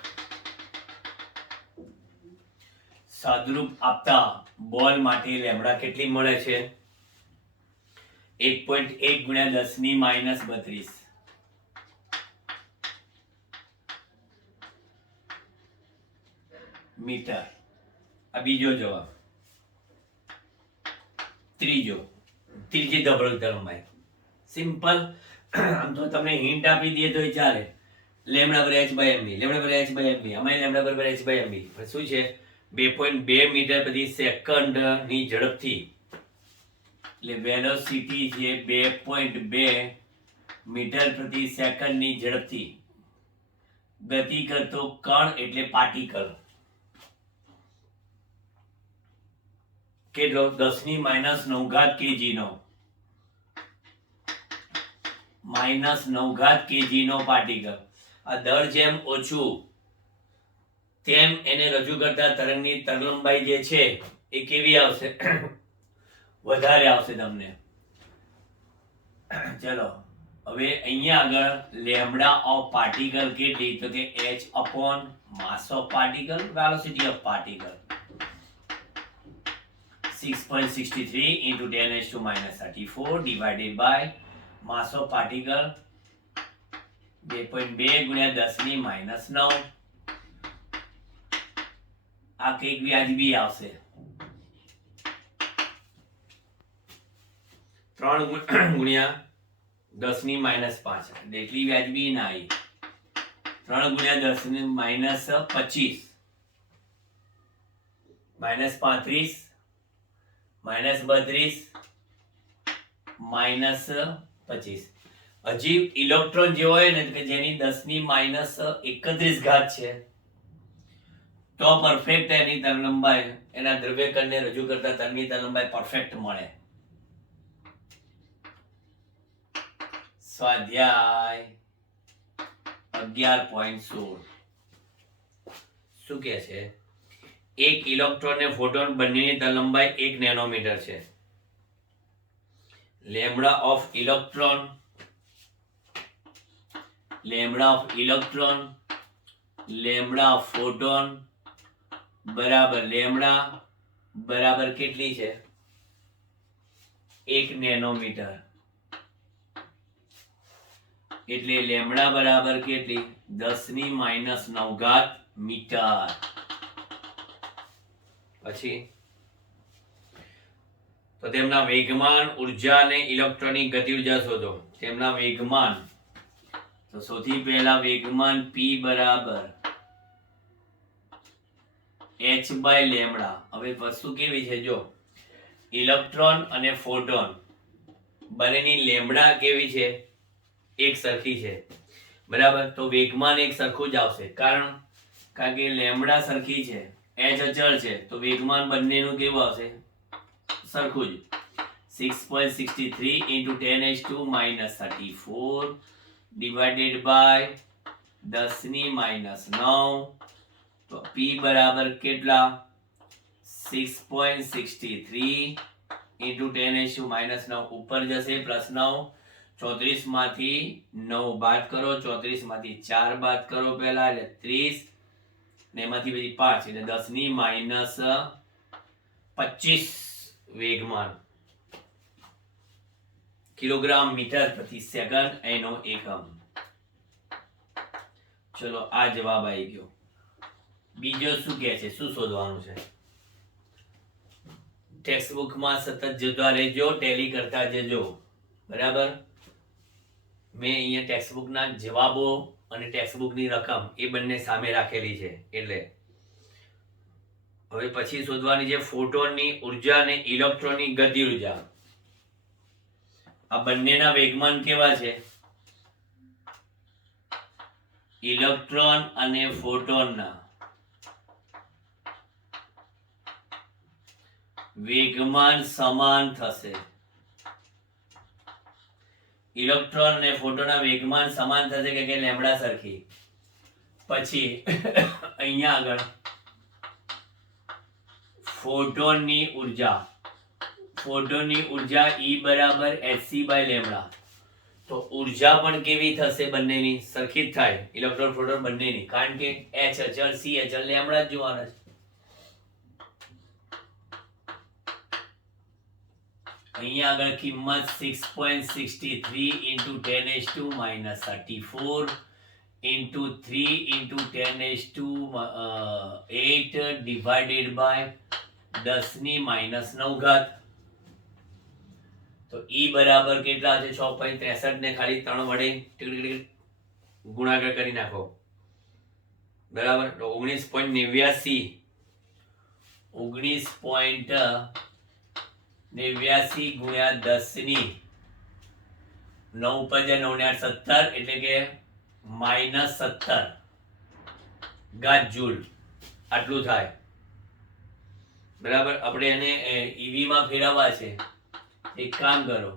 સાદુરૂપ આપતા બોલ માટે લેમ્બડા કેટલી મળે છે 1.1 ગુણ્યા 10 ની માઇનસ 32 મીટર આ બીજો જવાબ ત્રીજી ધબળક લંબાઈ સિમ્પલ આમ તો તમને હિન્ટ આપી દઈએ તો ચાલે લેમ્બડા બરાબર h બાય mv લેમ્બડા બરાબર h બાય mv અમારી લેમ્બડા બરાબર h બાય mv પણ શું છે 2.2 મીટર પ્રતિ સેકન્ડ ની ઝડપથી એટલે વેલોસિટી છે 2.2 મીટર પ્રતિ સેકન્ડ ની ઝડપથી ગતિ કરતો કણ એટલે પાર્ટિકલ કેટલો 10 ની માઇનસ 9 ઘાત કેજી નો માઇનસ 9 ઘાત કેજી નો પાર્ટિકલ આ દર જેમ ઓછું તેમ એને રજૂ કરતા તરંગની તરંગલંબાઈ જે છે એ કેવી આવશે વધારે આવશે તમને ચલો હવે અહીંયા આગળ લેમ્બડા ઓફ પાર્ટિકલ કેટલી તો કે h upon mass of particle velocity of particle 6.63 into 10 to minus 34 divided by mass of particle 2.2 ગુણ્યા 10 ની માઇનસ 9 આ કંઈક વ્યાજબી આવશે 3 ગુણ્યા 10 ની માઇનસ 5 એટલી વ્યાજબી ના આવી 3 ગુણ્યા 10 ની માઇનસ 25 માઇનસ 35 માઇનસ 32 માઇનસ 25 હજી ઇલેક્ટ્રોન જે હોય ને કે જેની 10 ની માઇનસ 31 ઘાત છે તો પરફેક્ટ એની તરંગલંબાઈ એના દ્રવ્યકણને રજૂ કરતા તરંગની તરંગલંબાઈ પરફેક્ટ મળે સ્વાધ્યાય 11.16 શું કહે છે એક ઇલેક્ટ્રોન ને ફોટોન બંનેની તરંગલંબાઈ 1 નેનોમીટર છે lambda of electron lambda of photon બરાબર લેમ્બડા બરાબર કેટલી છે 1 નેનોમીટર એટલે લેમ્બડા બરાબર કેટલી 10 ની માઇનસ 9 ઘાત મીટર પછી તો તેમના વેગમાન ઉર્જા અને ઇલેક્ટ્રોનિક ગતિ ઉર્જા શોધો તેમના વેગમાન તો સૌથી પહેલા વેગમાન p બરાબર h બાય લેમ્બડા હવે વસ્તુ કેવી છે જો ઇલેક્ટ્રોન અને ફોટોન બંનેની લેમ્બડા કેવી છે એક સરખી છે બરાબર તો વેગમાન એક સરખું જ આવશે કારણ કે લેમ્બડા સરખી છે h અચળ છે તો વેગમાન બંનેનું કેવું આવશે સરખું જ 6.63 into 10 to minus 34 divided by 10 ની માઇનસ 9 તો p બરાબર કેટલા 6.63 into 10 to minus 9 ઉપર જશે પ્લસ 9 34 માંથી 9 બાદ કરો 34 માંથી 4 બાદ કરો પહેલા એટલે 30 ને એમાંથી પછી 5 એટલે 10 ની માઇનસ 25 વેગમાન કિલોગ્રામ મીટર પ્રતિ સેકન્ડ એનો એકમ ચલો આ જવાબ આવી ગયો બીજો શું કહે છે શું શોધવાનું છે ટેક્સ્ટ બુકમાં સતત જોતા રહેજો ટેલી કરતા જજો બરાબર મેં અહીંયા ટેક્સ્ટ બુકના જવાબો અને ટેક્સ્ટ બુકની રકમ એ બંને સામે રાખેલી છે એટલે હવે પછી શોધવાની છે ફોટોનની ઉર્જા અને ઇલેક્ટ્રોનની ગતિ ઉર્જા આ બંનેના વેગમાન કેવા છે ઇલેક્ટ્રોન અને ફોટોનના વેગમાન સમાન થશે ઇલેક્ટ્રોન અને ફોટોનના વેગમાન સમાન થશે કે લેમ્ડા સરખી. પછી અહીંયા આગળ ફોટોનની ઉર્જા E બરાબર hc બાય લેમ્ડા. તો ઉર્જા પણ કેવી થશે? બંનેની સરખી જ થાય, ઇલેક્ટ્રોન પ્રોટોન બંનેની, કારણ કે H અચળ C અચળ લેમ્ડા જ જોવાના છે. અહીંયા આગળ કિંમત 6.63 into 10⁻⁻34 into 3 into 10⁸8 divided by 10⁻⁹ ઘાત. તો E બરાબર કેટલા છે? 6.63 ને ખાલી 3 વડે ગુણાકાર કરી નાખો, બરાબર. તો 19.89 ગુણ્યા 10⁻9 9 × 9 = 17 એટલે કે -17 ઘાત જૂલ આટલું થાય, બરાબર. આપણે એને ઈવી માં ફેરવવા છે. એક કામ કરો,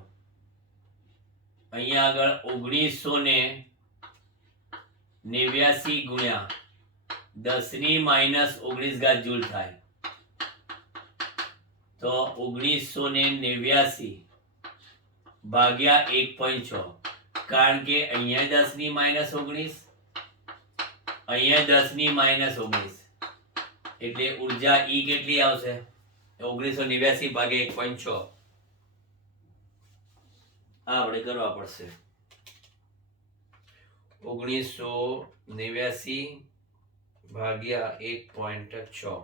અહીંયા આગળ 1989 ગુણ્યા 10⁻⁻19 ઘાત જૂલ થાય. તો 1989 ભાગ્યા 1.6, કારણ કે અહીંયા 10⁻⁻19 અહીંયા 10⁻⁻19 એટલે ઉર્જા E કેટલી આવશે? 1989 ભાગ્યા 1.6 આપણે કરવા પડશે. 1989 ભાગ્યા 1.6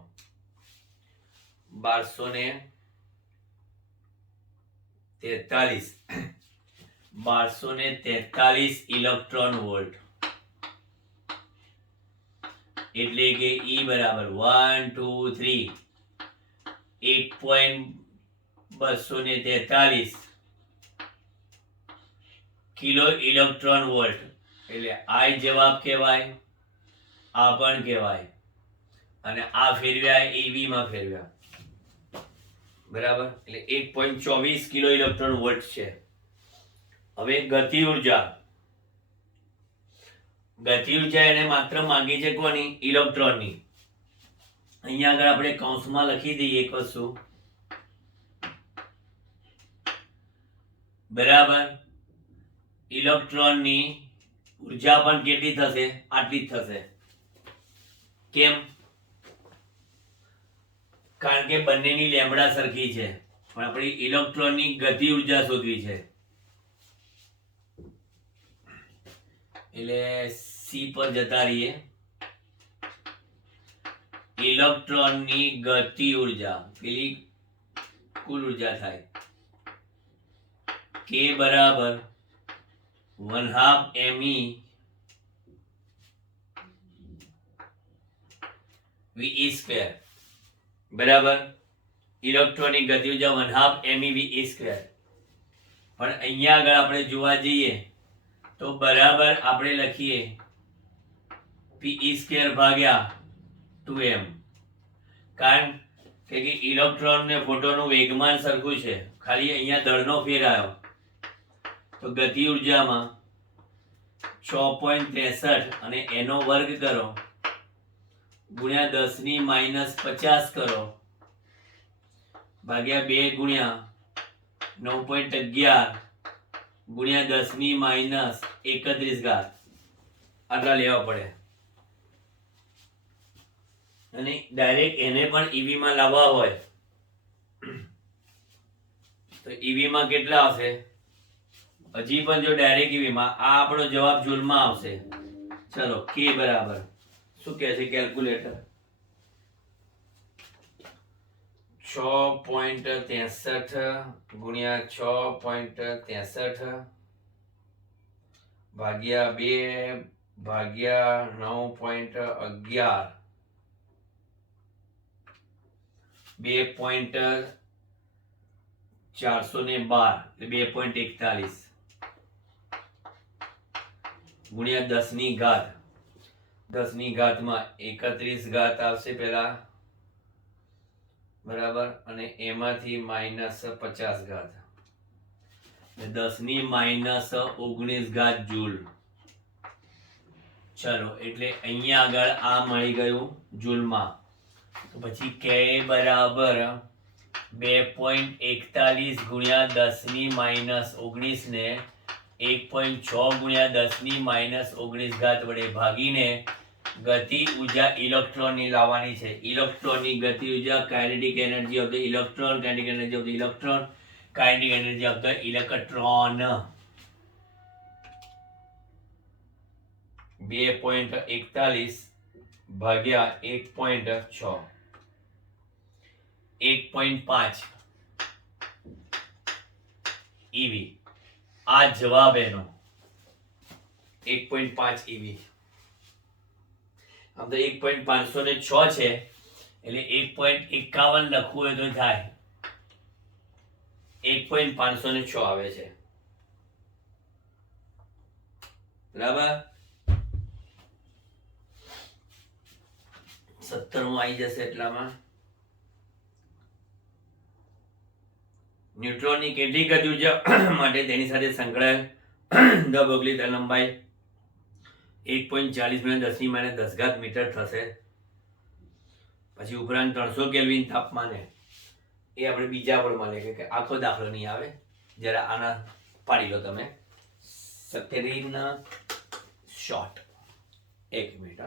1243 ઇલેક્ટ્રોન વોલ્ટ. એટલે કે E બરાબર 1 2 3 1.243 કિલો ઇલેક્ટ્રોન વોલ્ટ. એટલે આ જવાબ કહેવાય, આ પણ કહેવાય, અને આ ફેરવ્યા EV માં ફેરવ્યા, બરાબર. એટલે 1.24 કિલો ઇલેક્ટ્રોન વોલ્ટ છે. હવે ગતિ ઉર્જા એને માત્ર માંગી છે કોની? ઇલેક્ટ્રોનની. અહીંયા આગળ આપણે કૌંસમાં લખી દઈએ એક વસ્તુ, બરાબર. ઇલેક્ટ્રોનની ઉર્જા પણ કેટલી થશે? આટલી જ થશે. કેમ? કારણ કે બંનેની લેમ્ડા સરખી છે, પણ આપણે ઇલેક્ટ્રોનની ગતિ ઉર્જા શોધવી છે. એટલે C પર જતા રહીએ. ઇલેક્ટ્રોનની ગતિ ઉર્જા પેલી કુલ ઉર્જા થાય K બરાબર 1/2 me VE², બરાબર. ઇલેક્ટ્રોનની ગતિ ઉર્જા 1/2 me VE². પણ અહીંયા આગળ આપણે જોવા જઈએ તો બરાબર આપણે લખીએ Pe² ભાગ્યા 2m, કારણ કે ઇલેક્ટ્રોન ને ફોટોનનું વેગમાન સરખું છે, ખાલી અહીંયા દળનો ફેર આવ્યો. તો ગતિ ઉર્જામાં 6.63 અને એનો વર્ગ કરો ગુણ્યા 10⁻⁻50 કરો ભાગ્યા 2 ગુણ્યા 9.11 ગુણ્યા 10⁻31 ઘાત. આટલા લેવા પડે. અને ડાયરેક્ટ એને પણ ઈવી માં લાવવા હોય તો ઈવી માં કેટલા આવશે? હજી પણ જો ડાયરેક્ટ ઈવી માં, આ આપણો જવાબ જૂલમાં આવશે. ચલો, K બરાબર શું કહે છે કેલ્ક્યુલેટર? 6.63 ગુણ્યા 6.63 ભાગ્યા 2 ભાગ્યા 9.11 2.412 2.41 ગુણ્યા 10 ઘાત. 10 ઘાતમાં 31 ઘાત આવશે પેલા, બરાબર, અને એમાંથી -50 ઘાત. 10⁻19 જૂલ. ચલો એટલે અહીંયા આગળ આ મળી ગયું જૂલમાં. તો પછી કે બરાબર 2.41 ગુણ્યા 10⁻19 ને 1.6 ગુણ્યા 10⁻19 વડે ભાગીને ગતિ ઉર્જા ઇલેક્ટ્રોનની લાવવાની છે. ઇલેક્ટ્રોનની ગતિ ઉર્જા, kinetic energy of the electron, kinetic energy of the electron, kinetic energy of the electron. 2.41 ભાગ્યા 1.6 1.5 ઈવી. આ જવાબ એનો 1.5 ઈવી. આમ તો 1.506 છે એટલે 1.51 લખવું હોય તો થાય. 1.506 આવે છે. બરાબર. 17 આવી જશે એટલામાં. ન્યુટ્રોનની કેટલી ગતિ ઉર્જા માટે તેની સાથે સંકળાયેલ ધ બગલી તરલંબાઈ 1.40 × 10⁻10 મીટર થશે. પછી ઉપરાંત 300 કેલ્વિન તાપમાને, એ આપણે બીજા પણ મળે કે આખો દાખલો નહીં આવે. જરા આના પાડી લો તમે. સત્તરીન શોર્ટ 1 મિનિટ.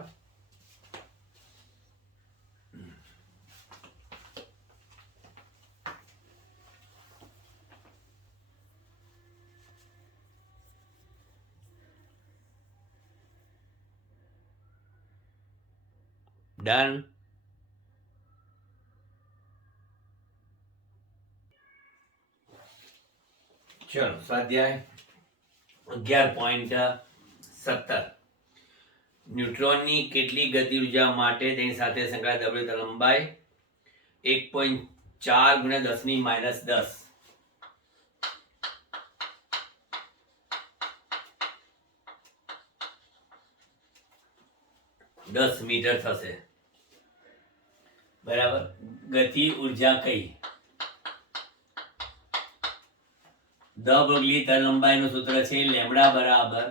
ડન. ચલો સ્વાધ્યાય 11.17. ન્યુટ્રોનની કેટલી ગતિ ઉર્જા માટે તેની સાથે સંકળાયેલ દબળી તરલંબાઈ 1.4 × 10⁻10 10 મીટર થશે. બરાબર. ગતિ ઉર્જા કઈ? દ બગલી તરલંબાઈનું સૂત્ર છે લેમ્બડા બરાબર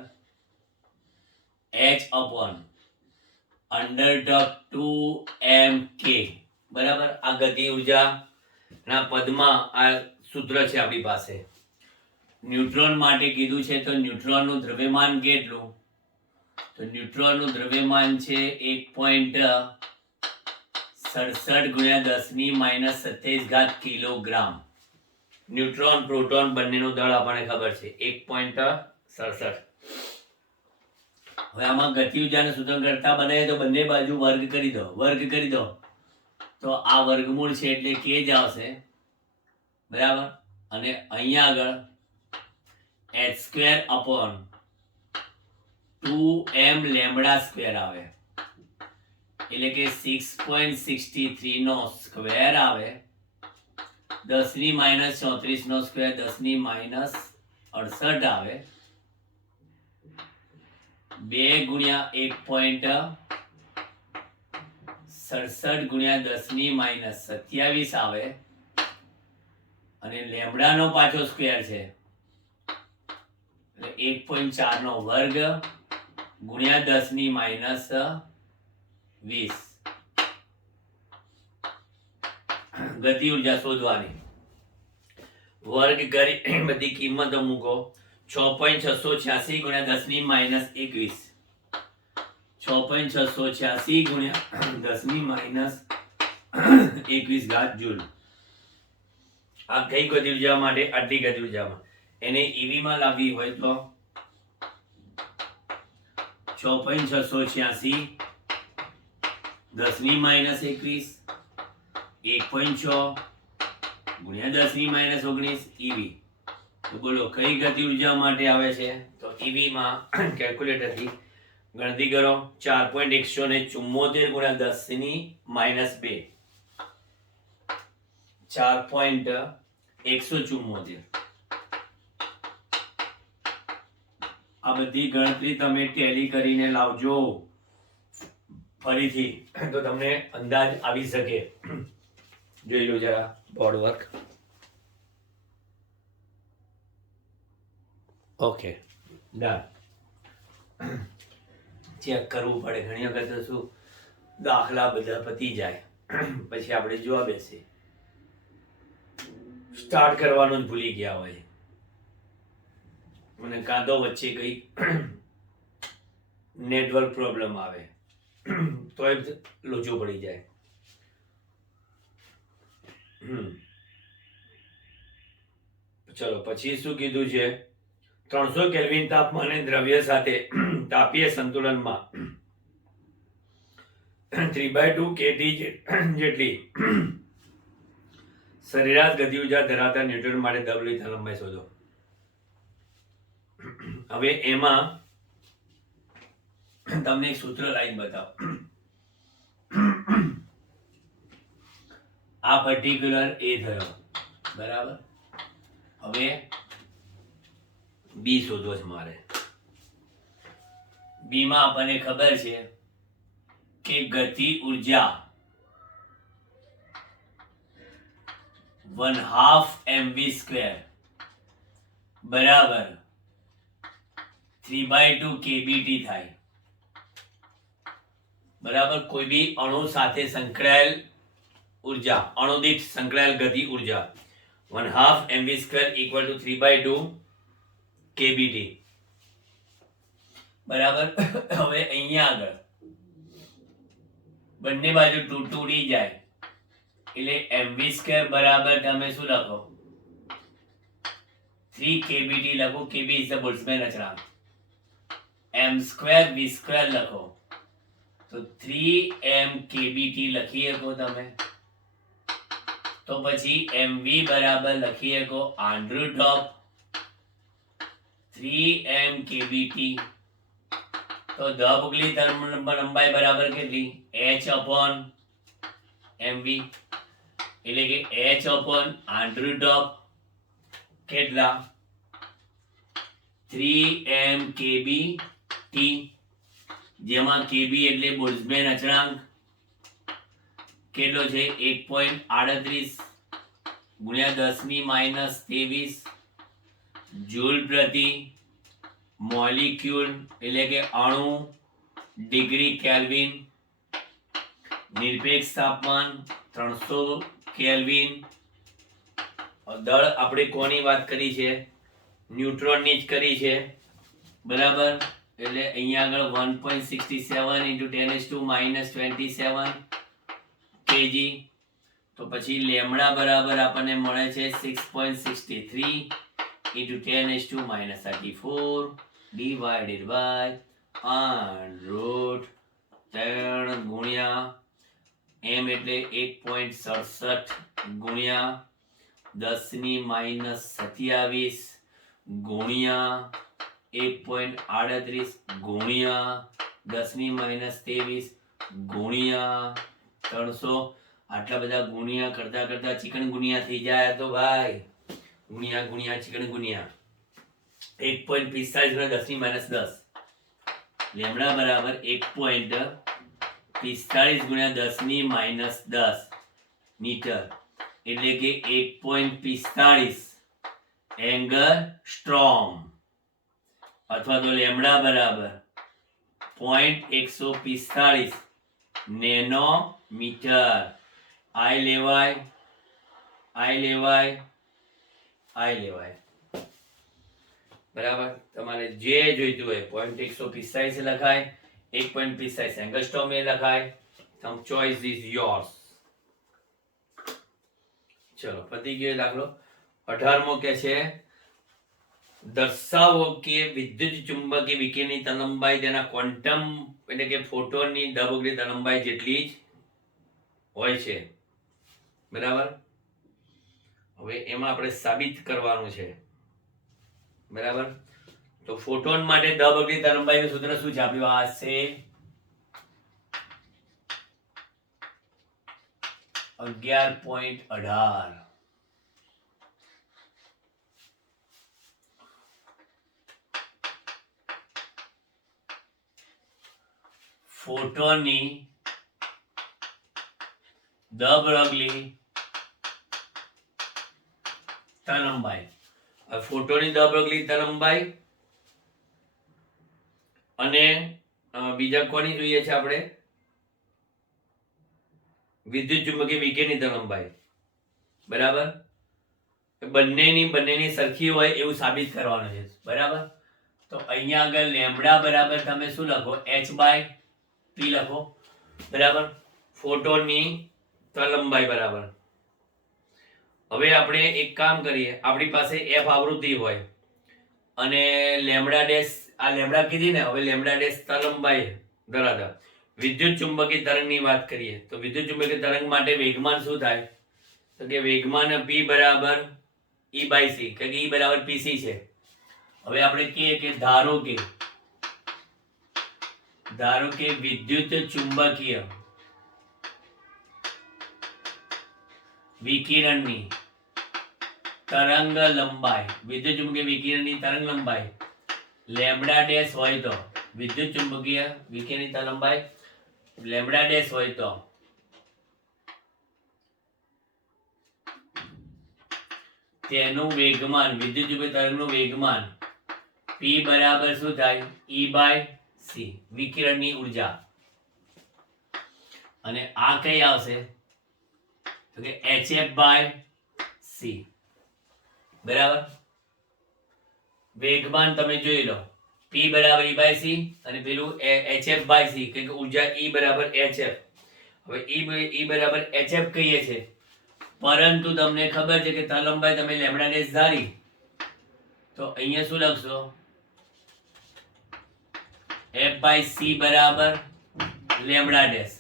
h/√2mk. બરાબર. આ ગતિ ઉર્જા ના પદમાં આ સૂત્ર છે આપણી પાસે. ન્યુટ્રોન માટે કીધું છે તો ન્યુટ્રોનનું દ્રવ્યમાન કેટલું? તો ન્યુટ્રોનનું દ્રવ્યમાન છે 1.67 × 10⁻27 કિલોગ્રામ. ન્યુટ્રોન પ્રોટોન બંનેનો દળ આપણને ખબર છે 1.67. હવે આમાં ગતિ ઉર્જાને સૂત્ર કરતા બનાવીએ તો બંને બાજુ વર્ગ કરી દો. વર્ગ કરી દો તો આ વર્ગમૂળ છે એટલે કે જ આવશે. બરાબર. અને અહીંયા આગળ h²/2m લેમ્બડા સ્ક્વેર આવે એટલે કે 6.63 નો સ્ક્વેર આવે. 10⁻34 નો સ્ક્વેર 10⁻68 આવે. 2 ગુણ્યા 1.67 ગુણ્યા 10⁻27 આવે. અને લેમ્બડાનો પાછો સ્ક્વેર છે એટલે 1.4 નો વર્ગ ગુણ્યા 10⁻20. ગતિ ઉર્જા શોધવાની. વર્ગ કરી બધી કિંમતો મૂકો. 6.686 ગુણ્યા 10⁻21. 6.686 ગુણ્યા 10⁻21 જૂલ. આ કઈ ગતિ ઉર્જા માટે? આટલી ગતિ ઉર્જામાં. એને ઈવી માં લાવવી હોય તો 6.686 10⁻21 1.6 ગુણ્યા 10⁻19 ઈવી. તો બોલો કઈ ગતિ ઉર્જા માટે આવે છે? તો ઈવી માં કેલ્ક્યુલેટરથી ગણતરી કરો. 4.174 ગુણ્યા 10⁻2 4.174. આ બધી ગણતરી તમે ટેલી કરીને લાવજો ફરીથી તો તમને અંદાજ આવી શકે. જોઈ લો જરા board work. Okay, done. Check કરવું પડે ઘણી વખત તો શું દાખલા બધા પતી જાય પછી આપણે જોવા બેસીએ, સ્ટાર્ટ કરવાનું જ ભૂલી ગયા હોય અને કાં તો વચ્ચે કઈ નેટવર્ક પ્રોબ્લેમ આવે તો એ લોચો પડી જાય. ચલો પછી શું કીધું છે? 300 કેલ્વિન તાપમાને દ્રવ્ય સાથે તાપીય સંતુલનમાં 3/2 kT જેટલી સરેરાશ ગતિ ઉર્જા ધરાવતા ન્યુટ્રોન માટે દબલી લંબાઈ શોધો. હવે એમાં તમને એક સૂત્ર લાઈન બતાવો. આ પર્ટિક્યુલર એ થયો, બરાબર. હવે બી શોધવો છે મારે. બી માં આપણને ખબર છે કે ગતિ ઉર્જા 1/2 mv² બરાબર 3/2 kBT થાય. બરાબર. કોઈ બી અણુ સાથે સંકળાયેલ ઉર્જા, અણુ દીઠ સંકળાયેલ ગતિ ઉર્જા 1/2 mv² = 3/2 kBT. બરાબર. હવે અહીંયા આગળ બંને બાજુ 2 ઉડી જાય એટલે mv² બરાબર તમે શું લખો? 3 kBT લખો. kB is the Boltzmann અચળાંક. m² v² લખો તો 3m kBT લખી શકો તમે. તો પછી mv બરાબર લખી શકો √3m kBT. તો દબગલી તરંગ લંબાઈ બરાબર કેટલી? h/mv એટલે કે h/√ કેટલા? 3m kBT, જેમાં kb એટલે બોલ્ટ્ઝમેન અચળાંક કેટલો છે? 1.38 × 10⁻23 જૂલ પ્રતિ મોલિક્યુલ એટલે કે અણુ ડિગ્રી કેલ્વિન. નિરપેક્ષ તાપમાન 300 કેલ્વિન. દળ આપણે કોની વાત કરી છે? ન્યુટ્રોનની જ કરી છે, બરાબર. એટલે અહીંયા આગળ 1.67 × 10⁻27 kg. તો પછી લેમડા બરાબર આપણને મળે છે 6.63 × 10⁻34 ડિવાઇડેડ બાય √3 ગુણ્યા m એટલે 1.67 ગુણ્યા 10⁻27 ગુણ્યા 1.38 ગુણ્યા 10⁻23 ગુણ્યા 300. આટલા બધા ગુણ્યા કરતા કરતા ચિકન ગુણ્યા થઈ જાય તો ભાઈ ગુણ્યા ગુણ્યા ચિકન ગુણ્યા 1.45 × 10⁻10 લેમડા બરાબર 1.45 × 10⁻10 મીટર એટલે કે 1.45 એંગસ્ટ્રોમ અથવા તો લેમડા બરાબર 0.145 નેનોમીટર. આઈ લેવાય. બરાબર. તમારે જે જોઈતું હોય 0.145 લખાય, 1.45 એંગસ્ટ્રોમ એ લખાય. સમ ચોઇસ ઇઝ યોર્સ. ચલો પતી ગયો દાખલો. 18મો કે છે દર્શાવો કે વિદ્યુત ચુંબકીય વિકિરણની તરંગલંબાઈ તેના ક્વોન્ટમ એટલે કે ફોટોનની દબગલી તરંગલંબાઈ જેટલી જ હોય છે, બરાબર. હવે એમાં આપણે સાબિત કરવાનું છે, બરાબર. તો ફોટોન માટે દબગલી તરંગલંબાઈનું સૂત્ર શું છે? આપણી પાસે 11.18. ફોટોનની દબગલી તરંગલંબાઈ. ફોટોની દબગલી તરંગલંબાઈ અને બીજા કોની જોઈએ છે આપણે? વિદ્યુત ચુંબકીય વિકિરણની તરંગલંબાઈ. બરાબર, બંનેની સરખી હોય એવું સાબિત કરવાનું છે. બરાબર, તો અહીંયા આગળ લેમ્બડા બરાબર તમે શું લખો? h/p લખો. બરાબર, ફોટોનની તરંગલંબાઈ બરાબર. હવે આપણે એક કામ કરીએ, આપણી પાસે f આવૃત્તિ હોય અને લેમ્બડા ડેશ, આ લેમ્બડા કીધી ને, હવે લેમ્બડા ડેશ તરંગલંબાઈ ધરાવતા વિદ્યુત ચુંબકીય તરંગની વાત કરીએ તો વિદ્યુત ચુંબકીય તરંગ માટે વેગમાન શું થાય? તો કે વેગમાન p બરાબર e/c, કે e બરાબર pc છે. હવે આપણે કહીએ કે ધારો કે વિદ્યુત ચુંબકીય વિકિરણની તરંગ લંબાઈ, વિદ્યુત ચુંબકીય વિકિરણની તરંગ લંબાઈ લેમ્બડા ડેશ હોય તો, વિદ્યુત ચુંબકીય વિકિરણની તરંગ લંબાઈ લેમ્બડા ડેશ હોય તો તેનું વેગમાન, વિદ્યુત ચુંબકીય તરંગનું વેગમાન p બરાબર શું થાય? e/c, વિકિરણની ઉર્જા. અને આ કઈ આવશે? તો કે hf/c. બરાબર, વેગમાન તમે જોઈ લો, p બરાબર e/c અને પેલું hf/c, કે ઉર્જા e બરાબર hf. હવે e બરાબર hf કહીએ છે, પરંતુ તમને ખબર છે કે તરંગલંબાઈ તમે લેમ્બડા ડેશ ધારી તો અહીંયા શું લખશો? f/c બરાબર લેમ્બડા ડેશ.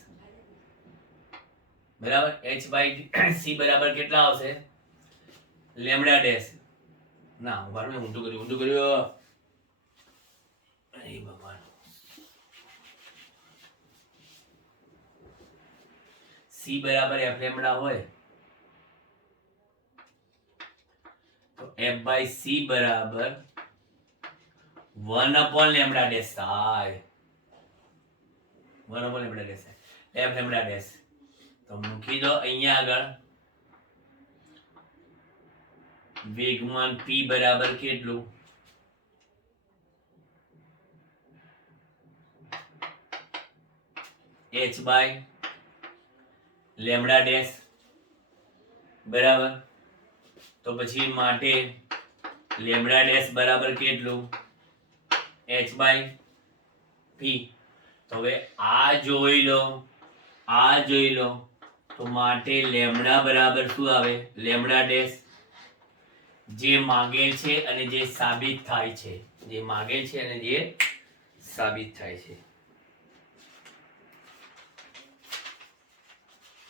બરાબર, h/c બરાબર કેટલા આવશે? Lambda dash. ના, ઊંધું કર્યું. અરે ભગવાન, c બરાબર f લેમ્બડા હોય તો f/c બરાબર 1/λ ડેશ થાય. 1/λ ડેશ f લેમ્બડા ડેશ. તો મૂકી દો અહીંયા આગળ વેગમાન p બરાબર કેટલું? h/λ dash. બરાબર, તો પછી માટે લેમ્બડા ડેશ બરાબર કેટલું? h/p. તો હવે આ જોઈ લો તો માટે લેમ્બડા બરાબર શું આવે? Lambda dash. જે માગે છે અને જે સાબિત થાય છે, જે માગે છે અને જે સાબિત થાય છે.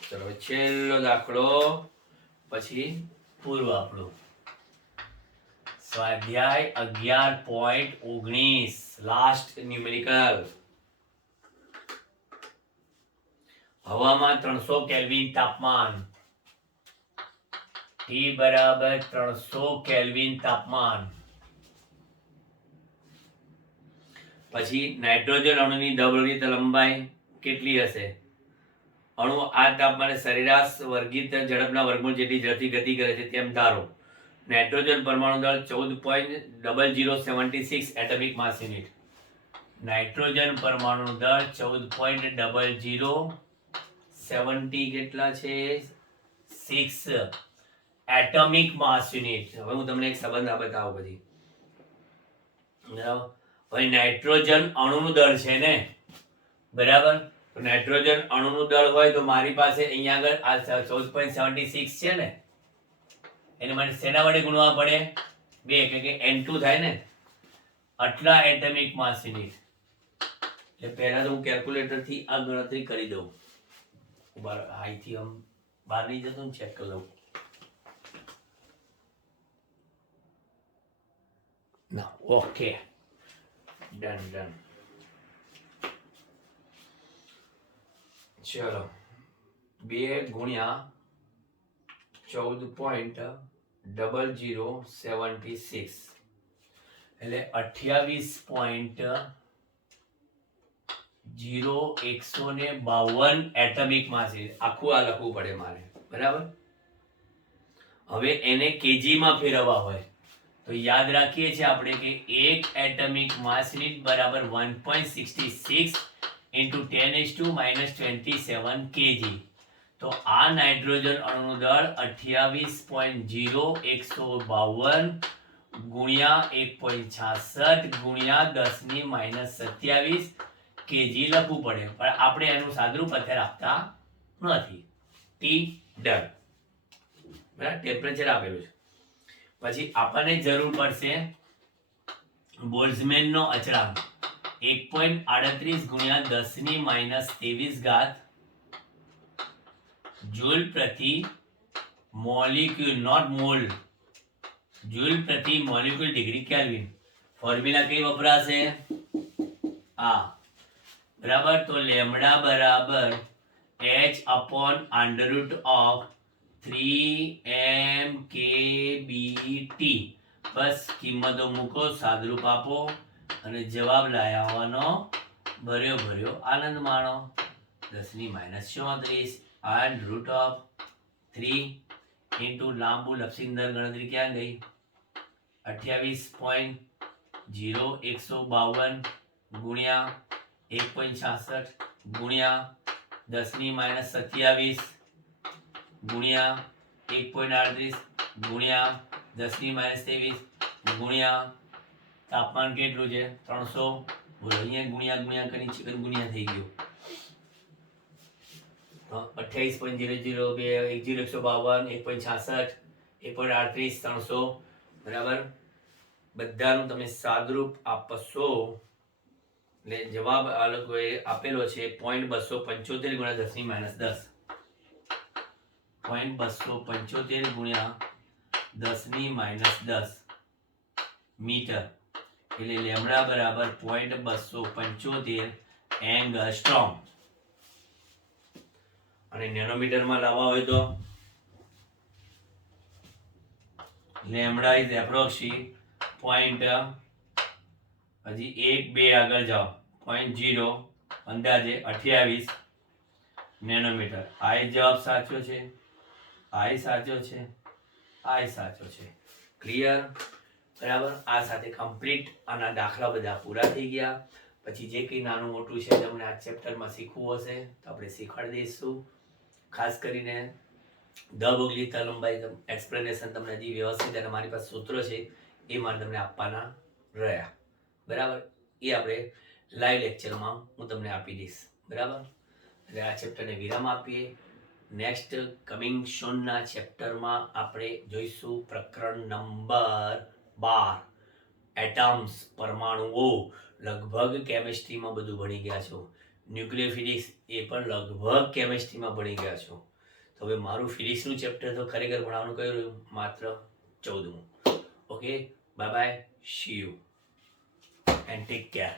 ચલો છેલ્લો દાખલો, પછી પૂરું આપણું. સ્વાધ્યાય 11.19, લાસ્ટ ન્યુમેરિકલ. હવામાં 300 કેલ્વિન તાપમાન, T બરાબર 300 કેલ્વિન તાપમાન. પછી નાઇટ્રોજન અણુની દળની લંબાઈ કેટલી હશે? અણુ આ તાપમાને સરેરાશ વર્ગિત ઝડપના વર્ગમૂળ જેટલી ઝડપથી ગતિ કરે છે તેમ ધારો. નાઇટ્રોજન પરમાણુ દળ 14.0076 એટમિક માસ યુનિટ. નાઇટ્રોજન પરમાણુ દળ 14.0070 કેટલા છે? 6 એટમિક માસ યુનિટ. હવે હું તમને એક સંબંધ બતાવું પછી. બરાબર, હવે નાઇટ્રોજન અણુનું દળ છે ને, બરાબર, તો નાઇટ્રોજન અણુનું દળ હોય તો મારી પાસે અહીંયા આગળ આ 14.76 છે ને, એને માટે શેના વડે ગુણવા પડે? 2, કે n2 થાય ને, આટલા એટમિક માસ યુનિટ. એટલે પહેલા તો હું કેલ્ક્યુલેટર થી આ ગણતરી કરી દઉં. અહીંથી આમ બહાર નહીં જતો ને, ચેક કરી લઉં. ના, ઓકે, ડન. ચલો, 2 ગુણ્યા 14.0076 એટલે 28.0152 એટમિક માસ. આખું આ લખવું પડે મારે. બરાબર, હવે એને કેજી માં ફેરવવા હોય તો યાદ રાખીએ છીએ આપણે કે એક એટમિક માસ યુનિટ બરાબર 1.66 ઇન્ટુ 10⁻⁻27 kg. તો આ નાઇટ્રોજન અણુનું દળ 28.0152 ગુણ્યા 1.66 ગુણ્યા 10⁻⁻27 kg લખવું પડે, પણ આપણે એનું સાદુરૂપ અત્યારે આપતા નથી. T done. બરાબર, ટેમ્પરેચર આપેલું છે. પછી આપણને જરૂર પડશે બોલ્ટ્ઝમેનનો અચળાંક 1.38 ગુણ્યા 10⁻23 જૂલ પ્રતિ મોલિક્યુલ, નોટ મોલ, જૂલ પ્રતિ મોલિક્યુલ ડિગ્રી કેલ્વિન. ફોર્મ્યુલા કઈ વપરાશે? આ. બરાબર, તો લેમ્ડા બરાબર h/√3mkBT. બસ કિંમતો મૂકો, સાદરૂપ આપો અને જવાબ લાયા હોવાનો ભર્યો આનંદ માણો. 10⁻34 and √3 ઇન્ટુ લાંબુ લપસીંદર ગણતરી ક્યાં ગઈ? 28.0152 ગુણ્યા 1.66 ગુણ્યા 10⁻27 ગુણ્યા 1.38 ગુણ્યા 10⁻23 ગુણ્યા તાપમાન કેટલું છે? 300. બોલો, અહીંયા ગુણ્યા કરી ચિકન ગુણ્યા થઈ ગયો. 28.002 1.152 1.66 1.38 300. બરાબર, બધાનું તમે સાદરૂપ આપશો એટલે જવાબ આ લોકોએ આપેલો છે 0.275 ગુણ્યા 10⁻10. 0.275 ગુણ્યા 10⁻10 મીટર, એટલે લેમ્ડા બરાબર 0.275 એંગસ્ટ્રોમ. અને નેનોમીટરમાં લાવવા હોય તો લેમ્ડા ઇઝ એપ્રોક્સી પોઈન્ટ, હજી 1 2 આગળ જાઓ, 0.0 અંદાજે 28 નેનોમીટર. આ જવાબ સાચો છે, આ સાચો છે, આ સાચો છે. ક્લિયર? બરાબર, આ સાથે કમ્પ્લીટ આના દાખલા બધા પૂરા થઈ ગયા. પછી જે કંઈ નાનું મોટું છે તમને આ ચેપ્ટરમાં શીખવું હશે તો આપણે શીખવાડી દઈશું. ખાસ કરીને દ લંબાઈ એક્સપ્લેનેશન તમને હજી વ્યવસ્થિત અને મારી પાસે સૂત્રો છે એ મારે તમને આપવાના રહ્યા. બરાબર, એ આપણે લાઈવ લેક્ચરમાં હું તમને આપી દઈશ. બરાબર, એટલે આ ચેપ્ટરને વિરામ આપીએ. નેક્સ્ટ કમિંગ સોનના ચેપ્ટરમાં આપણે જોઈશું પ્રકરણ નંબર 12 એટમ્સ, પરમાણુઓ. લગભગ કેમિસ્ટ્રીમાં બધું ભણી ગયા છો. ન્યુક્લિયર ફિઝિક્સ એ પણ લગભગ કેમિસ્ટ્રીમાં ભણી ગયા છો. તો હવે મારું ફિઝિક્સનું ચેપ્ટર તો ખરેખર ભણવાનું કયું રહ્યું? માત્ર 14મું. Okay, bye bye, see you and take care.